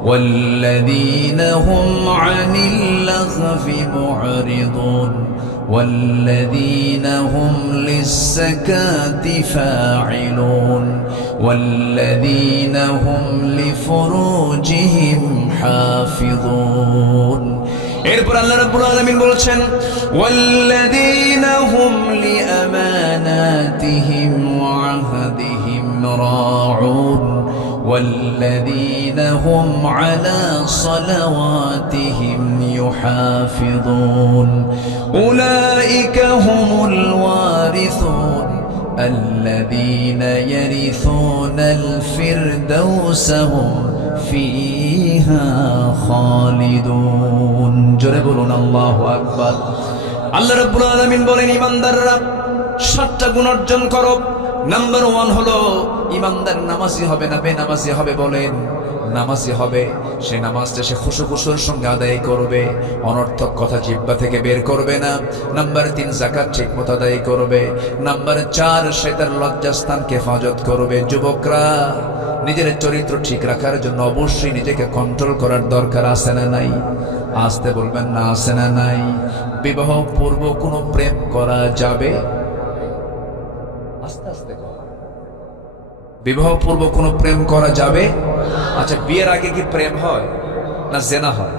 والذين هم عن اللغو معرضون والذين هم للزكاة فاعلون والذين هم لفروجهم حافظون। এরপর আল্লাহ রাব্বুল আলামিন বলেছেন, والذين هم لأماناتهم وعهدهم راعون والذين هم على صلواتهم يحافظون أولئك هم الوارثون الذين يرثون الفردوس هم فيها خالدون জোরে বলুন আল্লাহু আকবার। আল্লাহ রাব্বুল আলামিন বলেন, ঈমানদাররা 7টা গুণ অর্জন করো। নাম্বার 1 হলো ঈমানদার নামাজি হবে না বেনামাজি হবে। বলেন নামাজি হবে, সে নামাজটা সে খুশু-খুশুর সঙ্গে আদায় করবে, অনর্থক কথা জিহ্বা থেকে বের করবে না। নাম্বার 3 যাকাত ঠিকমতো আদায় করবে। নাম্বার 4 সে তার লজ্জাস্থানকে হেফাজত করবে। যুবকরা, নিজের চরিত্র ঠিক রাখার জন্য অবশ্যই নিজেকে কন্ট্রোল করার দরকার আছে না নাই? আসতে বলবেন না, আছে না নাই? বিবাহ পূর্ব কোনো প্রেম করা যাবে? আস্তে আস্তে বিবাহ পূর্ব কোনো প্রেম করা যাবে? আচ্ছা, বিয়ের আগে কি প্রেম হয় না জেনা হয়?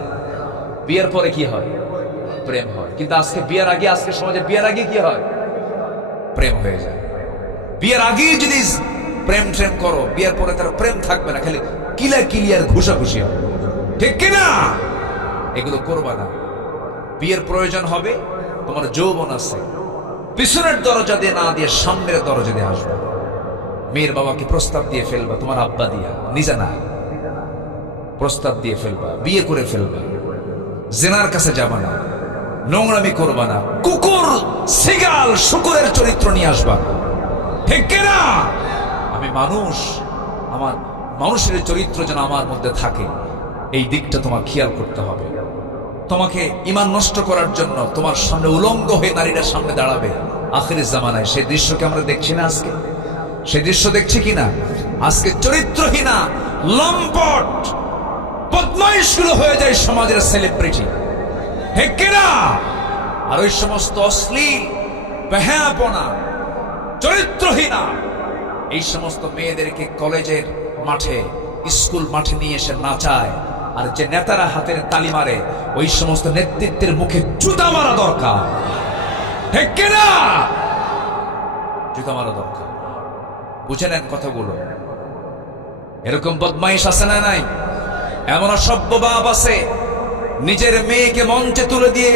বিয়ের পরে কি হয়? প্রেম হয়। কিন্তু আজকে বিয়ের আগে, আজকে সমাজে বিয়ের আগে কি হয়? প্রেম হয়ে যায়। বিয়ের আগে যদি প্রেম ট্রেম করো, বিয়ের পরে তার প্রেম থাকবে না, খালি কিলা কিলিয়ার ঘুষাঘুষি হবে, ঠিক কিনা? এগুলো করবা না। বিয়ের প্রয়োজন হবে, তোমার যৌবন আছে, পিছনের দরজা দিয়ে না দিয়ে সামনের দরজা দিয়ে আসবে। মেয়ের বাবাকে প্রস্তাব দিয়ে ফেলবা, তোমার আব্বা দিয়া, নিজে না, প্রস্তাব দিয়ে ফেলবা, বিয়ে করে ফেলবা। জেনার কাছে যাবা না, নোংরামি করবা না, কুকুর সিগাল শুকুরের চরিত্র নিয়ে আসবা, ঠিক কিনা? আমি মানুষ, আমার মানুষের চরিত্র যেন আমার মধ্যে থাকে, এই দিকটা তোমার খেয়াল করতে হবে। তোমাকে ঈমান নষ্ট করার জন্য তোমার সামনে উলঙ্গ হয়ে নারীরা সামনে দাঁড়াবে আখিরের জামানায়। সেই দৃশ্যকে আমরা দেখছি না আজকে? সেই দৃশ্য দেখছি কিনা? আজকে চরিত্রহীনা লম্পট বদমাইশগুলো হয়ে যায় সমাজের সেলিব্রিটি, ঠিক কিনা? আর ওই সমস্ত অশ্লীল বেহায়াপনা চরিত্রহীনা এই সমস্ত মেয়েদেরকে কলেজের মাঠে, স্কুল মাঠে নিয়ে এসে নাচায়। আর যে নেতারা হাতের তালি মারে, ওই সমস্ত নেতৃত্বের মুখে জুতা মারা দরকার, ঠিক কিনা? জুতা মারা দরকার। বুঝে নেন কথাগুলো। এরকম বদমাইশ আছে না নাই? এমন সভ্য বাপ আছে, নিজের মেয়েকে মঞ্চে তুলে দিয়ে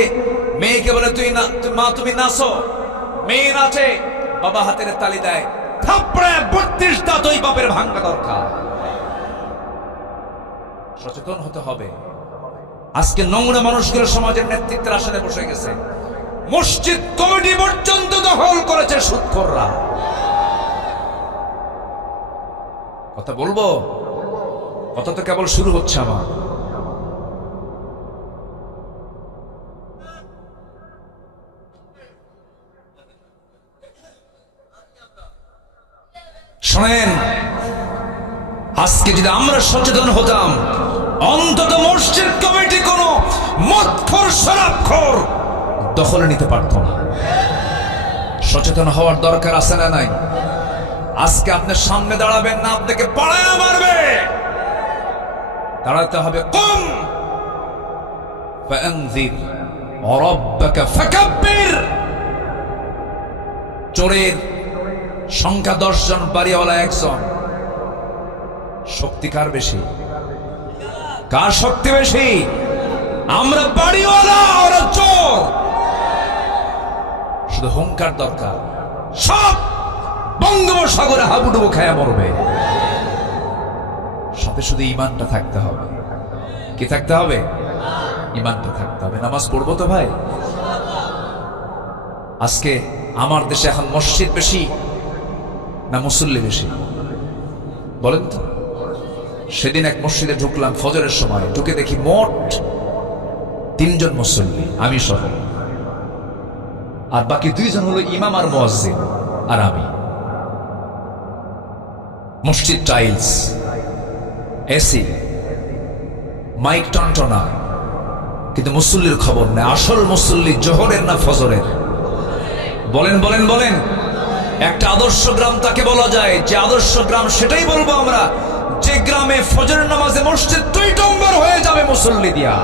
মেয়েকে বলে, তুই না, মা তুমি নাচো। মেয়ে নাচে, বাবা হাতের তালি দেয়, থাপড়ায় 32 দাঁত ওই বাপের ভাঙা দরকার। সচেতন হতে হবে। আজকে নোংরা মানুষগুলো সমাজের নেতৃত্বের আসনে বসে গেছে। মসজিদ কমিটি পর্যন্ত দখল করেছে সুদখোররা। কথা বলবো, কথা তো কেবল শুরু হচ্ছে আমার। শোনেন, আজকে যদি আমরা সচেতন হতাম, অন্তত মসজিদ কমিটি কোনো মদখোর শরাবখোর দখলে নিতে পারত না। সচেতন হওয়ার দরকার আছে না নাই? আজকে আপনার সামনে দাঁড়াবেন না, আপনাকে পাড়ায় মারবে। দাঁড়াতে হবে, কুম ফাআনজির রাব্বাকা ফাকাব্বির। চোরের সংখ্যা 10 জন, বাড়িওয়ালা 1 জন। শক্তি কার বেশি? কার শক্তি বেশি? আমরা বাড়িওয়ালা, ওরা চোর। শুধু হুঙ্কার দরকার, সব বঙ্গোপসাগরে হাবুডুবু খায়া মরবে। সাথে শুধু ঈমানটা থাকতে হবে। কি থাকতে হবে? ঈমানটা থাকতে হবে। নামাজ পড়বো তো ভাই? আজকে আমার দেশে এখন মসজিদ বেশি না মুসল্লি বেশি? বলেন তো। সেদিন এক মসজিদে ঢুকলাম ফজরের সময়, ঢুকে দেখি মোট 3 জন মুসল্লি, আমি সহ, আর বাকি 2 জন হলো ইমাম আর মুয়াজ্জিন আর আমি। মসজিদ টাইলস, এসি, মাইক টনটনা, কিন্তু মুসল্লির খবর নেই। আসল মুসল্লি জোহরের না ফজরের? বলেন বলেন বলেন। একটা আদর্শ গ্রাম তাকে বলা যায়, যে আদর্শ গ্রাম সেটাই বলবো আমরা, যে গ্রামে ফজরের নামাজে মসজিদ টইটম্বর হয়ে যাবে মুসল্লি দিয়া।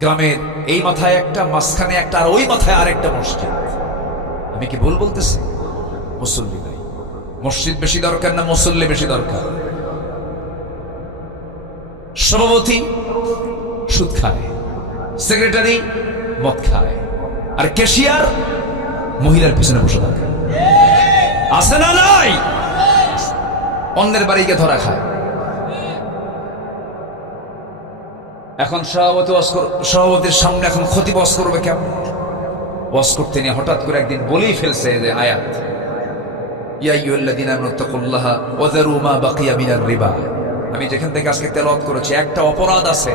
গ্রামের এই মাথায় একটা, মাঝখানে একটা, আর ওই মাথায় আরেকটা মসজিদ। আমি কি ভুল বলতেছি? মুসল্লি নাই। মসজিদ বেশি দরকার না মুসল্লি বেশি দরকার? সভাপতি সুদ খায়, সেক্রেটারি মদ খায়, আর ক্যাশিয়ার মহিলার পিছনে বসে থাকে। আছে না নাই? অন্যের বাড়িকে ধরা খায়। এখন সভাপতির সামনে এখন খতিব ওয়াজ করবে কেমন? ওয়াজ করতে নিয়ে হঠাৎ করে একদিন বলেই ফেলছে যে আয়াত, ইয়া আইয়ুহাল্লাযীনা আমানু তাকুল্লাহা ওয়া যারু মা বাকিয়া মিনার রিবা। আমি যেখান থেকে আজকে তেলাওয়াত করেছি, একটা অপরাধ আছে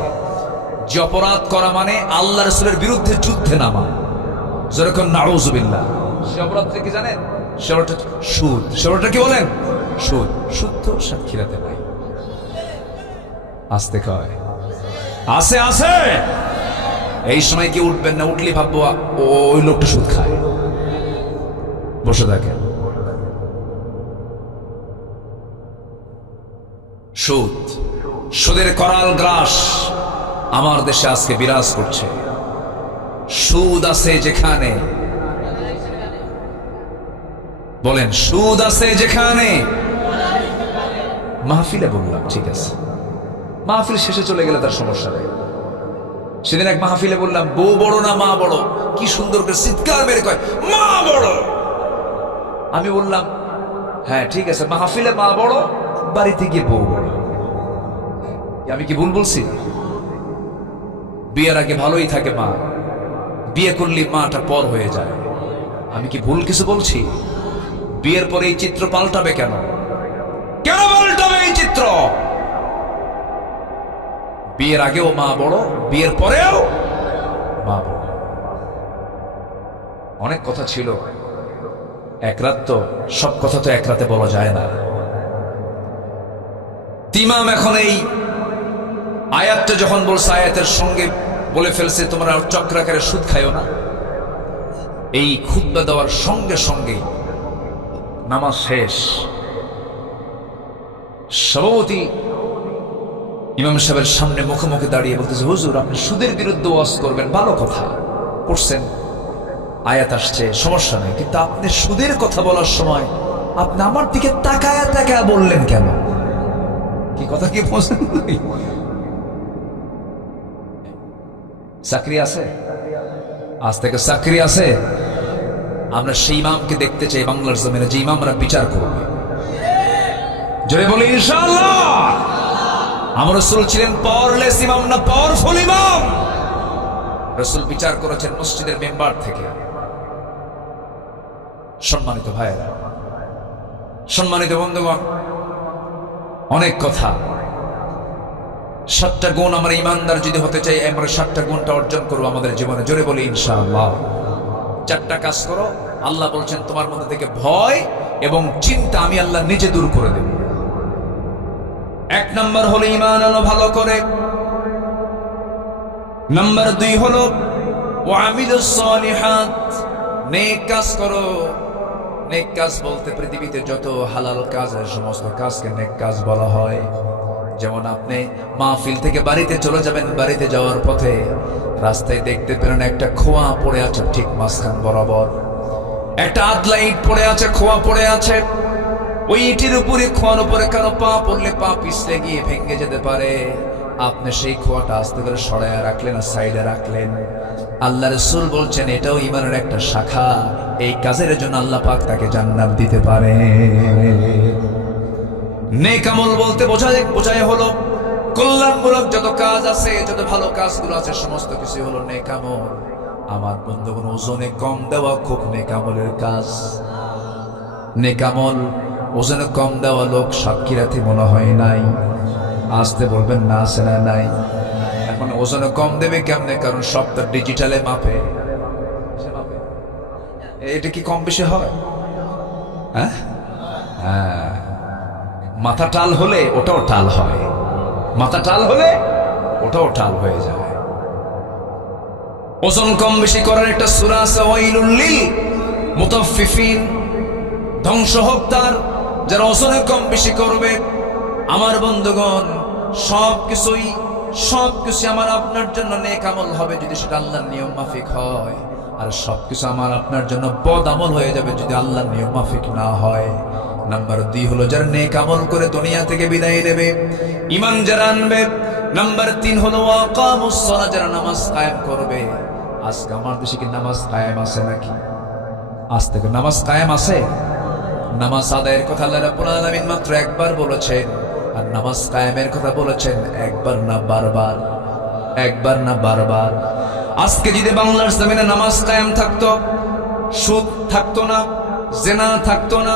যে অপরাধ করা মানে আল্লাহ রাসূলের বিরুদ্ধে যুদ্ধে নামা। যেরকম নাউযুবিল্লাহ। সে অপরাধটা কি জানেন? সেটা সুদ। সেটা কি বলেন? সুদ। সুদ তো সাক্ষীরাতে নাই। আসতে কয় আছে আছে। এই সময় কি উঠবেন না? উঠলি ভাববো ওই লোকটা সুদ খায়, বসে থাকেন। সুদ, সুদের করাল গ্রাস আমার দেশে আজকে বিরাজ করছে। সুদ আছে যেখানে, বলেন সুদ আছে যেখানে। মাহফিলে বললাম ঠিক আছে, মাহফিল শেষে চলে গেলে তার সমস্যা নেই। সেদিন এক মাহফিলে বললাম বউ বড় না মা বড়, কি সুন্দর করে চিৎকার মেরে কয় মা বড়। আমি বললাম হ্যাঁ ঠিক আছে, মাহফিলে মা বড়, বাড়িতে গিয়ে বউ বড়। আমি কি ভুল বলছি? বিয়ের আগে ভালোই থাকে মা, বিয়ে করলে মাটা পর হয়ে যায়। আমি কি ভুল কিছু বলছি? বিয়ের পরে এই চিত্র পাল্টাবে কেন? কেন পাল্টাবে এই চিত্র? বিয়ের আগেও মা বড়, বিয়ের পরেও মা বড়। অনেক কথা ছিল, এক রাত তো সব কথা তো এক রাতে বলা যায় না। ইমাম এখন এই আয়াতটা যখন বলছে, আয়াতের সঙ্গে বলে ফেলছে তোমরা চক্রাকারে সুদ খাইও না। এই খুতবা দেওয়ার সঙ্গে সঙ্গে নামাজ শেষ। সভাপতি ইমাম সাহেবের সামনে মুখে মুখে দাঁড়িয়ে বলতেছে, হুজুর আপনি সুদের বিরুদ্ধে ওয়াজ করবেন, ভালো কথা করছেন, আয়াত আসছে সমস্যা নেই, কিন্তু আপনি সুদের কথা বলার সময় আপনি আমার দিকে তাকায়া তাকায়া বললেন কেন? কি কথা কি বুঝলেন? চাকরি আছে, আজ থেকে চাকরি আছে। আমরা সেই ইমামকে দেখতে চাই বাংলার জমিনে, যে ইমামরা বিচার করবে। জোরে বলি ইনশাআল্লাহ। আমার রাসূল ছিলেন পাওয়ারলেস ইমাম না, পাওয়ারফুল ইমাম। রাসূল বিচার করেছেন মসজিদের মেম্বার থেকে। সম্মানিত ভাইয়েরা, সম্মানিত বন্ধুগণ, অনেক কথা। 7টা গুণ আমরা ইমানদার যদি হতে চাই, আমরা 7টা গুণটা অর্জন করবো আমাদের জীবনে। জোরে বলি ইনশাআল্লাহ। 4টা কাজ করো, আল্লাহ বলছেন তোমার মধ্যে থেকে ভয় এবং চিন্তা আমি আল্লাহ নিজে দূর করে দেব। 1 নম্বর হলো ঈমান আনো ভালো করে। নাম্বার 2 হলো ওয়ামিলুস সালিহাত, নেক কাজ করো। নেক কাজ বলতে পৃথিবীতে যত হালাল কাজ আছে সমস্ত কাজকে নেক কাজ বলা হয়। যেমন আপনি মাহফিল থেকে বাড়িতে চলে যাবেন, বাড়িতে যাওয়ার পথে রাস্তায় দেখতে পেলেন একটা খোয়া পড়ে আছে ঠিক মাঝখান বরাবর, একটা আদলা ইট পড়ে আছে, খোয়া পড়ে আছে। ওই ইটের উপরে, খোয়ার উপরে কারো পা পড়লে পা পিছলে গিয়ে ভেঙে যেতে পারে। আপনি সেই খোয়াটা আস্তে করে সরাইয়া রাখলেন আর সাইডে রাখলেন। আল্লাহ রাসূল বলছেন এটাও ঈমানের একটা শাখা। এই কাজের জন্য আল্লাহ পাক তাকে জান্নাত দিতে পারে। নেক আমল বলতে বোঝায় হলো কল্যাণমূলক যত কাজ আছে, যত ভালো কাজগুলো আছে সমস্ত কিছু হলো নেক আমল। আমার বন্ধুগণ, ওজনে কম দেওয়া খুব নেক আমলের কাজ। নেক আমল ওজনে কম দেওয়া লোক সাক্ষীরাতে মনে হয় নাই। আসতে বলবেন না, আছে না নাই? এখন ওজনে কম দেবে কেমনে? কারণ সব তো ডিজিটালে মাপে। এটা কি কম বেশি হয়? হ্যাঁ, মাথা টাল হলে ওটাও টাল হয়, মাথা টাল হলে ওটাও টাল হয়ে যায়। ওজন কম বেশি করার একটা সূরা আছে, ওয়াইলুল লিল মুতাফফিফিন, ধ্বংস হোক তার যারা ওজনে কম বেশি করবে। আমার বন্ধুগণ, সবকিছু আমার আপনার জন্য নেক আমল হবে যদি সেটা আল্লাহর নিয়ম মাফিক হয়। আর সবকিছু আমার আপনার জন্য বদ আমল হয়ে যাবে যদি আল্লাহর নিয়ম মাফিক না হয়। নাম্বার 2 হলো যারা নেক আমল করে দুনিয়া থেকে বিদায় নেবে, ঈমান যারা আনবে। নাম্বার 3 হলো ওয়াকামুস সালাত, যারা নামাজ কায়েম করবে। আজকে আমার দেশে কি নামাজ কায়েম আছে নাকি? আজ থেকে নামাজ কায়েম আছে? নামাজ আদায়ের কথা আল্লাহ রাব্বুল আলামিন মাত্র একবার বলেছেন, আর নামাজ কায়েমের কথা বলেছেন একবার না বারবার, একবার না বারবার। আজকে যদি বাংলার জমিনে নামাজ কায়েম থাকতো, সুদ থাকতো না, জেনা থাকতো না,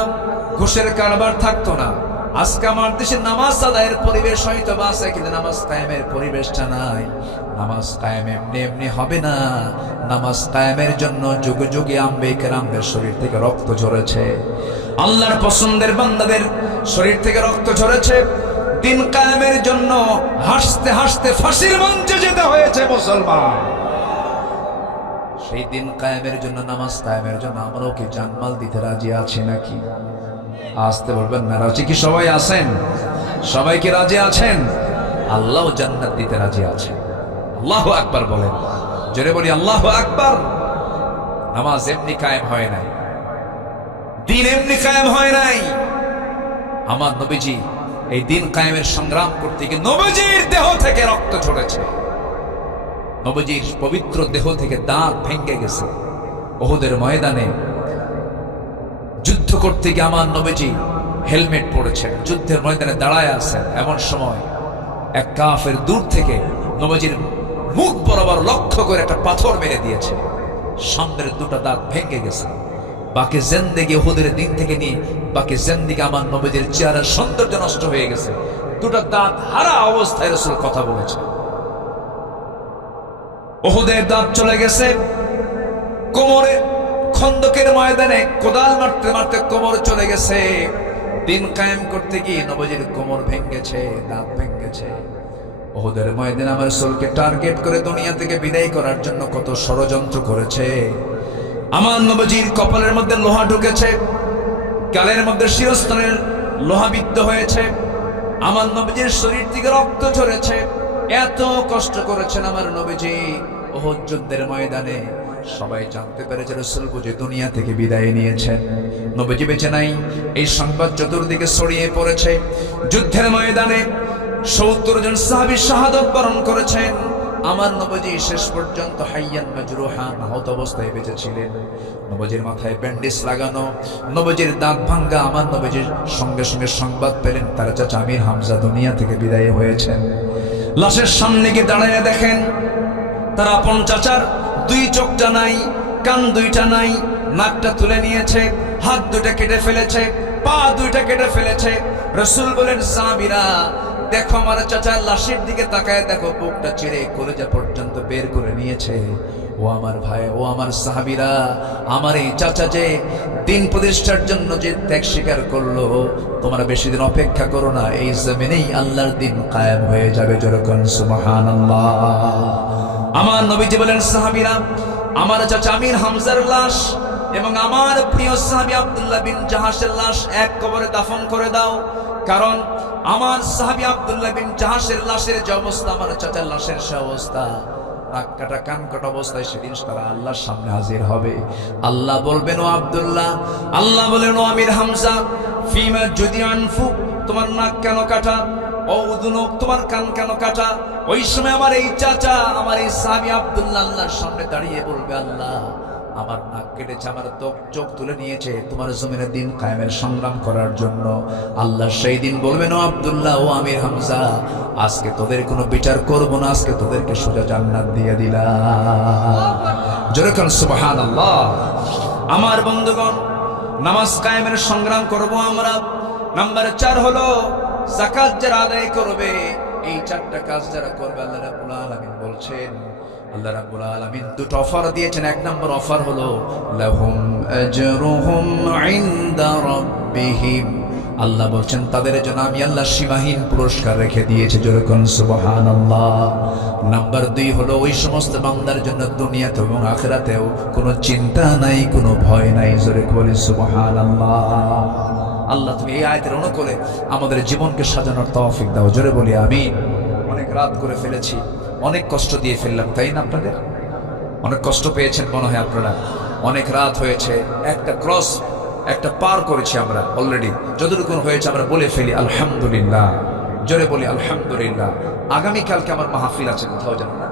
ঘুষের কারবার থাকতো না। আজকে আমার দেশে নামাজ আদায়ের পরিবেশ হয়তো বা আছে, কিন্তু নামাজ কায়েমের পরিবেশটা নাই। নামাজ কায়েম এমনি এমনি হবে না। নামাজ কায়েমের জন্য যুগে যুগে আম্বে কেরামদের শরীর থেকে রক্ত ঝরেছে, আল্লাহর পছন্দের বান্দাদের শরীর থেকে রক্ত ঝরেছে। দিন কায়েমের জন্য হাসতে হাসতে ফাঁসির মঞ্চে যেতে হয়েছে মুসলমান। সেই দিন কায়েমের জন্য, নামাজ কায়েমের জন্য আমরাও কি জানমাল দিতে রাজি আছি নাকি? আসতে বলবেন না, রাজি কি সবাই আছেন? সবাই কি রাজি আছেন? আল্লাহ জান্নাত দিতে রাজি আছেন। আল্লাহু আকবার বলেন, জোরে বলি আল্লাহু আকবার। নামাজ এমনি কায়েম হয় নাই, দিন এমনি কায়েম হয় নাই। আমার নবীজি এই দিন কায়েমের সংগ্রাম করতে গিয়ে নবীজির দেহ থেকে রক্ত ঝরেছে, নবীজির পবিত্র দেহ থেকে দাঁত ভেঙে গেছে। উহুদের ময়দানে যুদ্ধ করতে গিয়ে আমার নবীজি হেলমেট পরেছেন, যুদ্ধের ময়দানে দাঁড়ায় আছেন। এমন সময় এক কাফের দূর থেকে নবীজির মুখ বরাবর লক্ষ্য করে একটা পাথর মেরে দিয়েছে, সামনের দুটো দাঁত ভেঙে গেছে। বাকি জিন্দেগি উহুদের দিন থেকে নিয়ে বাকি জিন্দেগি আমার নবীজির চেহারার সৌন্দর্য নষ্ট হয়ে গেছে। দুটো দাঁত হারা অবস্থায় রাসূল কথা বলেছে। উহুদের দাঁত চলে গেছে, কোমরে খন্দকের ময়দানে কোদাল মারতে মারতে কোমর চলে গেছে। দিন কায়েম করতে গিয়ে নবীজির কোমর ভেঙেছে, দাঁত ভেঙেছে। উহুদের ময়দানে আমার রাসূলকে টার্গেট করে দুনিয়া থেকে বিদায় করার জন্য কত ষড়যন্ত্র করেছে। আমার নবীজির কপালের মধ্যে লোহা ঢুকেছে, গালের মধ্যে শিরস্ত্রাণের লোহা বিদ্ধ হয়েছে, আমার নবীজির শরীর থেকে রক্ত ঝরেছে। এত কষ্ট করেছেন আমার নবীজি উহুদ যুদ্ধের ময়দানে। সবাই জানতে পেরেছে রাসূল বুঝে দুনিয়া থেকে বিদায় নিয়েছেন, নবীজি বেঁচে নাই। এই সংবাদ চতুর্দিকে ছড়িয়ে পড়েছে। যুদ্ধের ময়দানে ৭০ জন সাহাবী শাহাদাত বরণ করেছেন। আমার নবীজি শেষ পর্যন্ত হাইয়ান মাজরুহান, আহত অবস্থায় বেঁচে ছিলেন। নবীজির মাথায় ব্যান্ডেজ লাগানো, নবীজির দাঁত ভাঙ্গা। আমার নবীজির সঙ্গে সঙ্গে সংবাদ পেলেন তার চাচা আমির হামজা দুনিয়া থেকে বিদায় হয়েছেন। লাশের সামনে গিয়ে দাঁড়ায় দেখেন তার আপন চাচার 2 চোখটা নাই, কান 2টা নাই, নাকটা তুলে নিয়েছে, হাত 2টা কেটে ফেলেছে, পা 2টা কেটে ফেলেছে। রাসূল বলেন, সাহাবীরা দেখো আমার চাচার লাশের দিকে তাকায় দেখো, বুকটা চিরে কলিজা পর্যন্ত বের করে নিয়েছে। ও আমার ভাই, ও আমার সাহাবীরা, আমার এই চাচা যে দিন প্রতিষ্ঠার জন্য যে ত্যাগ স্বীকার করলো, তোমরা বেশি দিন অপেক্ষা করো না, এই জমিনেই আল্লাহর দিন কায়েম হয়ে যাবে। যেরকম সুবহানাল্লাহ। আমার নবীজি বলেন, সাহাবীরা আমার চাচা আমির হামজার লাশ এবং আমার প্রিয় সাহাবী আব্দুল্লাহ বিন জাহাশের লাশ এক কবরে দাফন করে দাও। কারণ আমার সাহাবী আব্দুল্লাহ বিন জাহাশের লাশের যে অবস্থা, আমার চাচার লাশের সে অবস্থা। নাক কাটা কান কাটা অবস্থায় সেদিন তারা আল্লাহর সামনে হাজির হবে। আল্লাহ বলবেন, ও আব্দুল্লাহ, আল্লাহ বলেন, ও আমির হামজা, ফিমা যদি আনফু, তোমার নাক কেন কাটা? ও উদুনুক, তোমার কান কেন কাটা? ওই সময় আমার এই চাচা, আমার এই সাহাবী আব্দুল্লাহ আল্লাহর সামনে দাঁড়িয়ে বলবে, আল্লাহ আমার নাক কেটেছে, আমার চোখ তুলে নিয়েছে তোমার জমিনে দিন কায়েমের সংগ্রাম করার জন্য। আল্লাহ সেই দিন বলবেন, ও আব্দুল্লাহ, ও আমির হামজা, আজকে তোদের কোনো বিচার করব না, আজকে তোদেরকে সোজা জান্নাত দিয়ে দিলাম। যেরকম সুবহানাল্লাহ। আমার বন্ধুগণ, নামাজ কায়েমের সংগ্রাম করব আমরা। নাম্বার 4 হলো যাকাত যারা আদায় করবে। এই 4টা কাজ যারা করবে, আল্লাহ রাব্বুল আলামিন বলছেন, আল্লাহ রাব্বুল আলামিন 2টা অফার দিয়েছেন। 1 নম্বর অফার হলো লাহুম আজরুহুম ইনদা রাব্বিহিম। আল্লাহ বলছেন তাদের জন্য আমি আল্লাহ সীমাহীন পুরস্কার রেখে দিয়েছি। যেরকম সুবহানাল্লাহ। নাম্বার 2 হলো ওই সমস্ত বান্দার জন্য দুনিয়াতে এবং আখিরাতেও কোনো চিন্তা নাই, কোনো ভয় নাই। জোরে বলি সুবহানাল্লাহ। আল্লাহ তুমি এই আয়াতের অনুকূলে আমাদের জীবনকে সাজানোর তৌফিক দাও। জোরে বলি আমিন। অনেক রাত করে ফেলেছি, অনেক কষ্ট দিয়ে ফেললাম, তাই না? আপনাদের অনেক কষ্ট পেয়েছেন মনে হয় আপনারা, অনেক রাত হয়েছে, একটা ক্রস একটা পার করেছি আমরা অলরেডি। যতটুকু হয়েছে আমরা বলে ফেলি আলহামদুলিল্লাহ, জোরে বলি আলহামদুলিল্লাহ। আগামীকালকে আমার মাহফিল আছে কোথাও জানো না,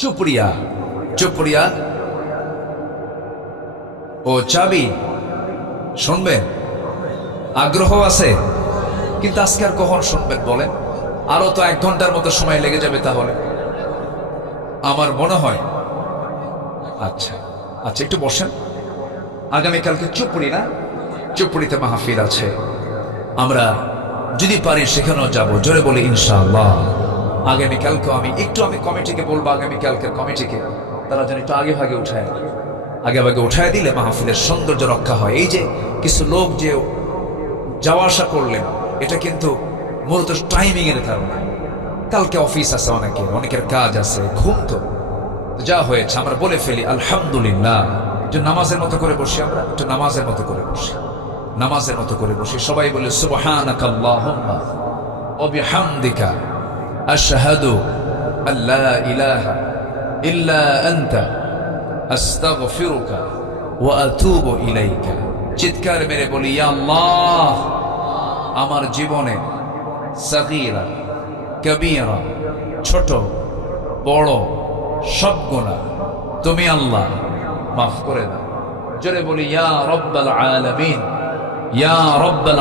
চুপড়িয়া। চুপড়িয়া ও চাবি, শুনবেন? আগ্রহ আছে, কিন্তু আজকে আর কখন শুনবেন বলেন? আরো তো 1 ঘন্টার মতো সময় লেগে যাবে তাহলে আমার মনে হয়। আচ্ছা আচ্ছা, একটু বসেন। আগামীকালকে চুপড়ি না, চুপড়িতে মাহফিল আছে, আমরা যদি পারি সেখানেও যাব, জোরে বলি ইনশাআল্লাহ। আগামীকালকে আমি কমিটিকে বলবো, আগামীকালকের কমিটিকে তারা যেন একটু আগে ভাগে উঠায় দিলে মাহফিলের সৌন্দর্য রক্ষা হয়। এই যে কিছু লোক যে যাওয়া আসা করলেন, এটা কিন্তু মূলত টাইমিং এর কারণে। কালকে অফিস আছে, অনেকের কাজ আছে, ঘুম তো যা হয়েছে আমরা বলে ফেলি আলহামদুলিল্লাহ। একটু নামাজের মতো করে বসি, আমরা একটু নামাজের মতো করে বসি, নামাজের মতো করে বসি। সবাই বলে সুবহানাকাল্লাহুম্মা ওয়া বিহামদিকা আশহাদু আল্লা ইলাহা ইল্লা আনতা আস্তাগফিরুকা ওয়া আতুবু ইলাইকা। চিৎকার মেরে বলি, ইয়া আল্লাহ, আমার জীবনে সাগীরা কবীরা, ছোট বড় সব গুনাহ তুমি আল্লাহ মাফ করে দাও। জোরে বলি ইয়া রাব্বাল আলামিন, ইয়া রাব্বাল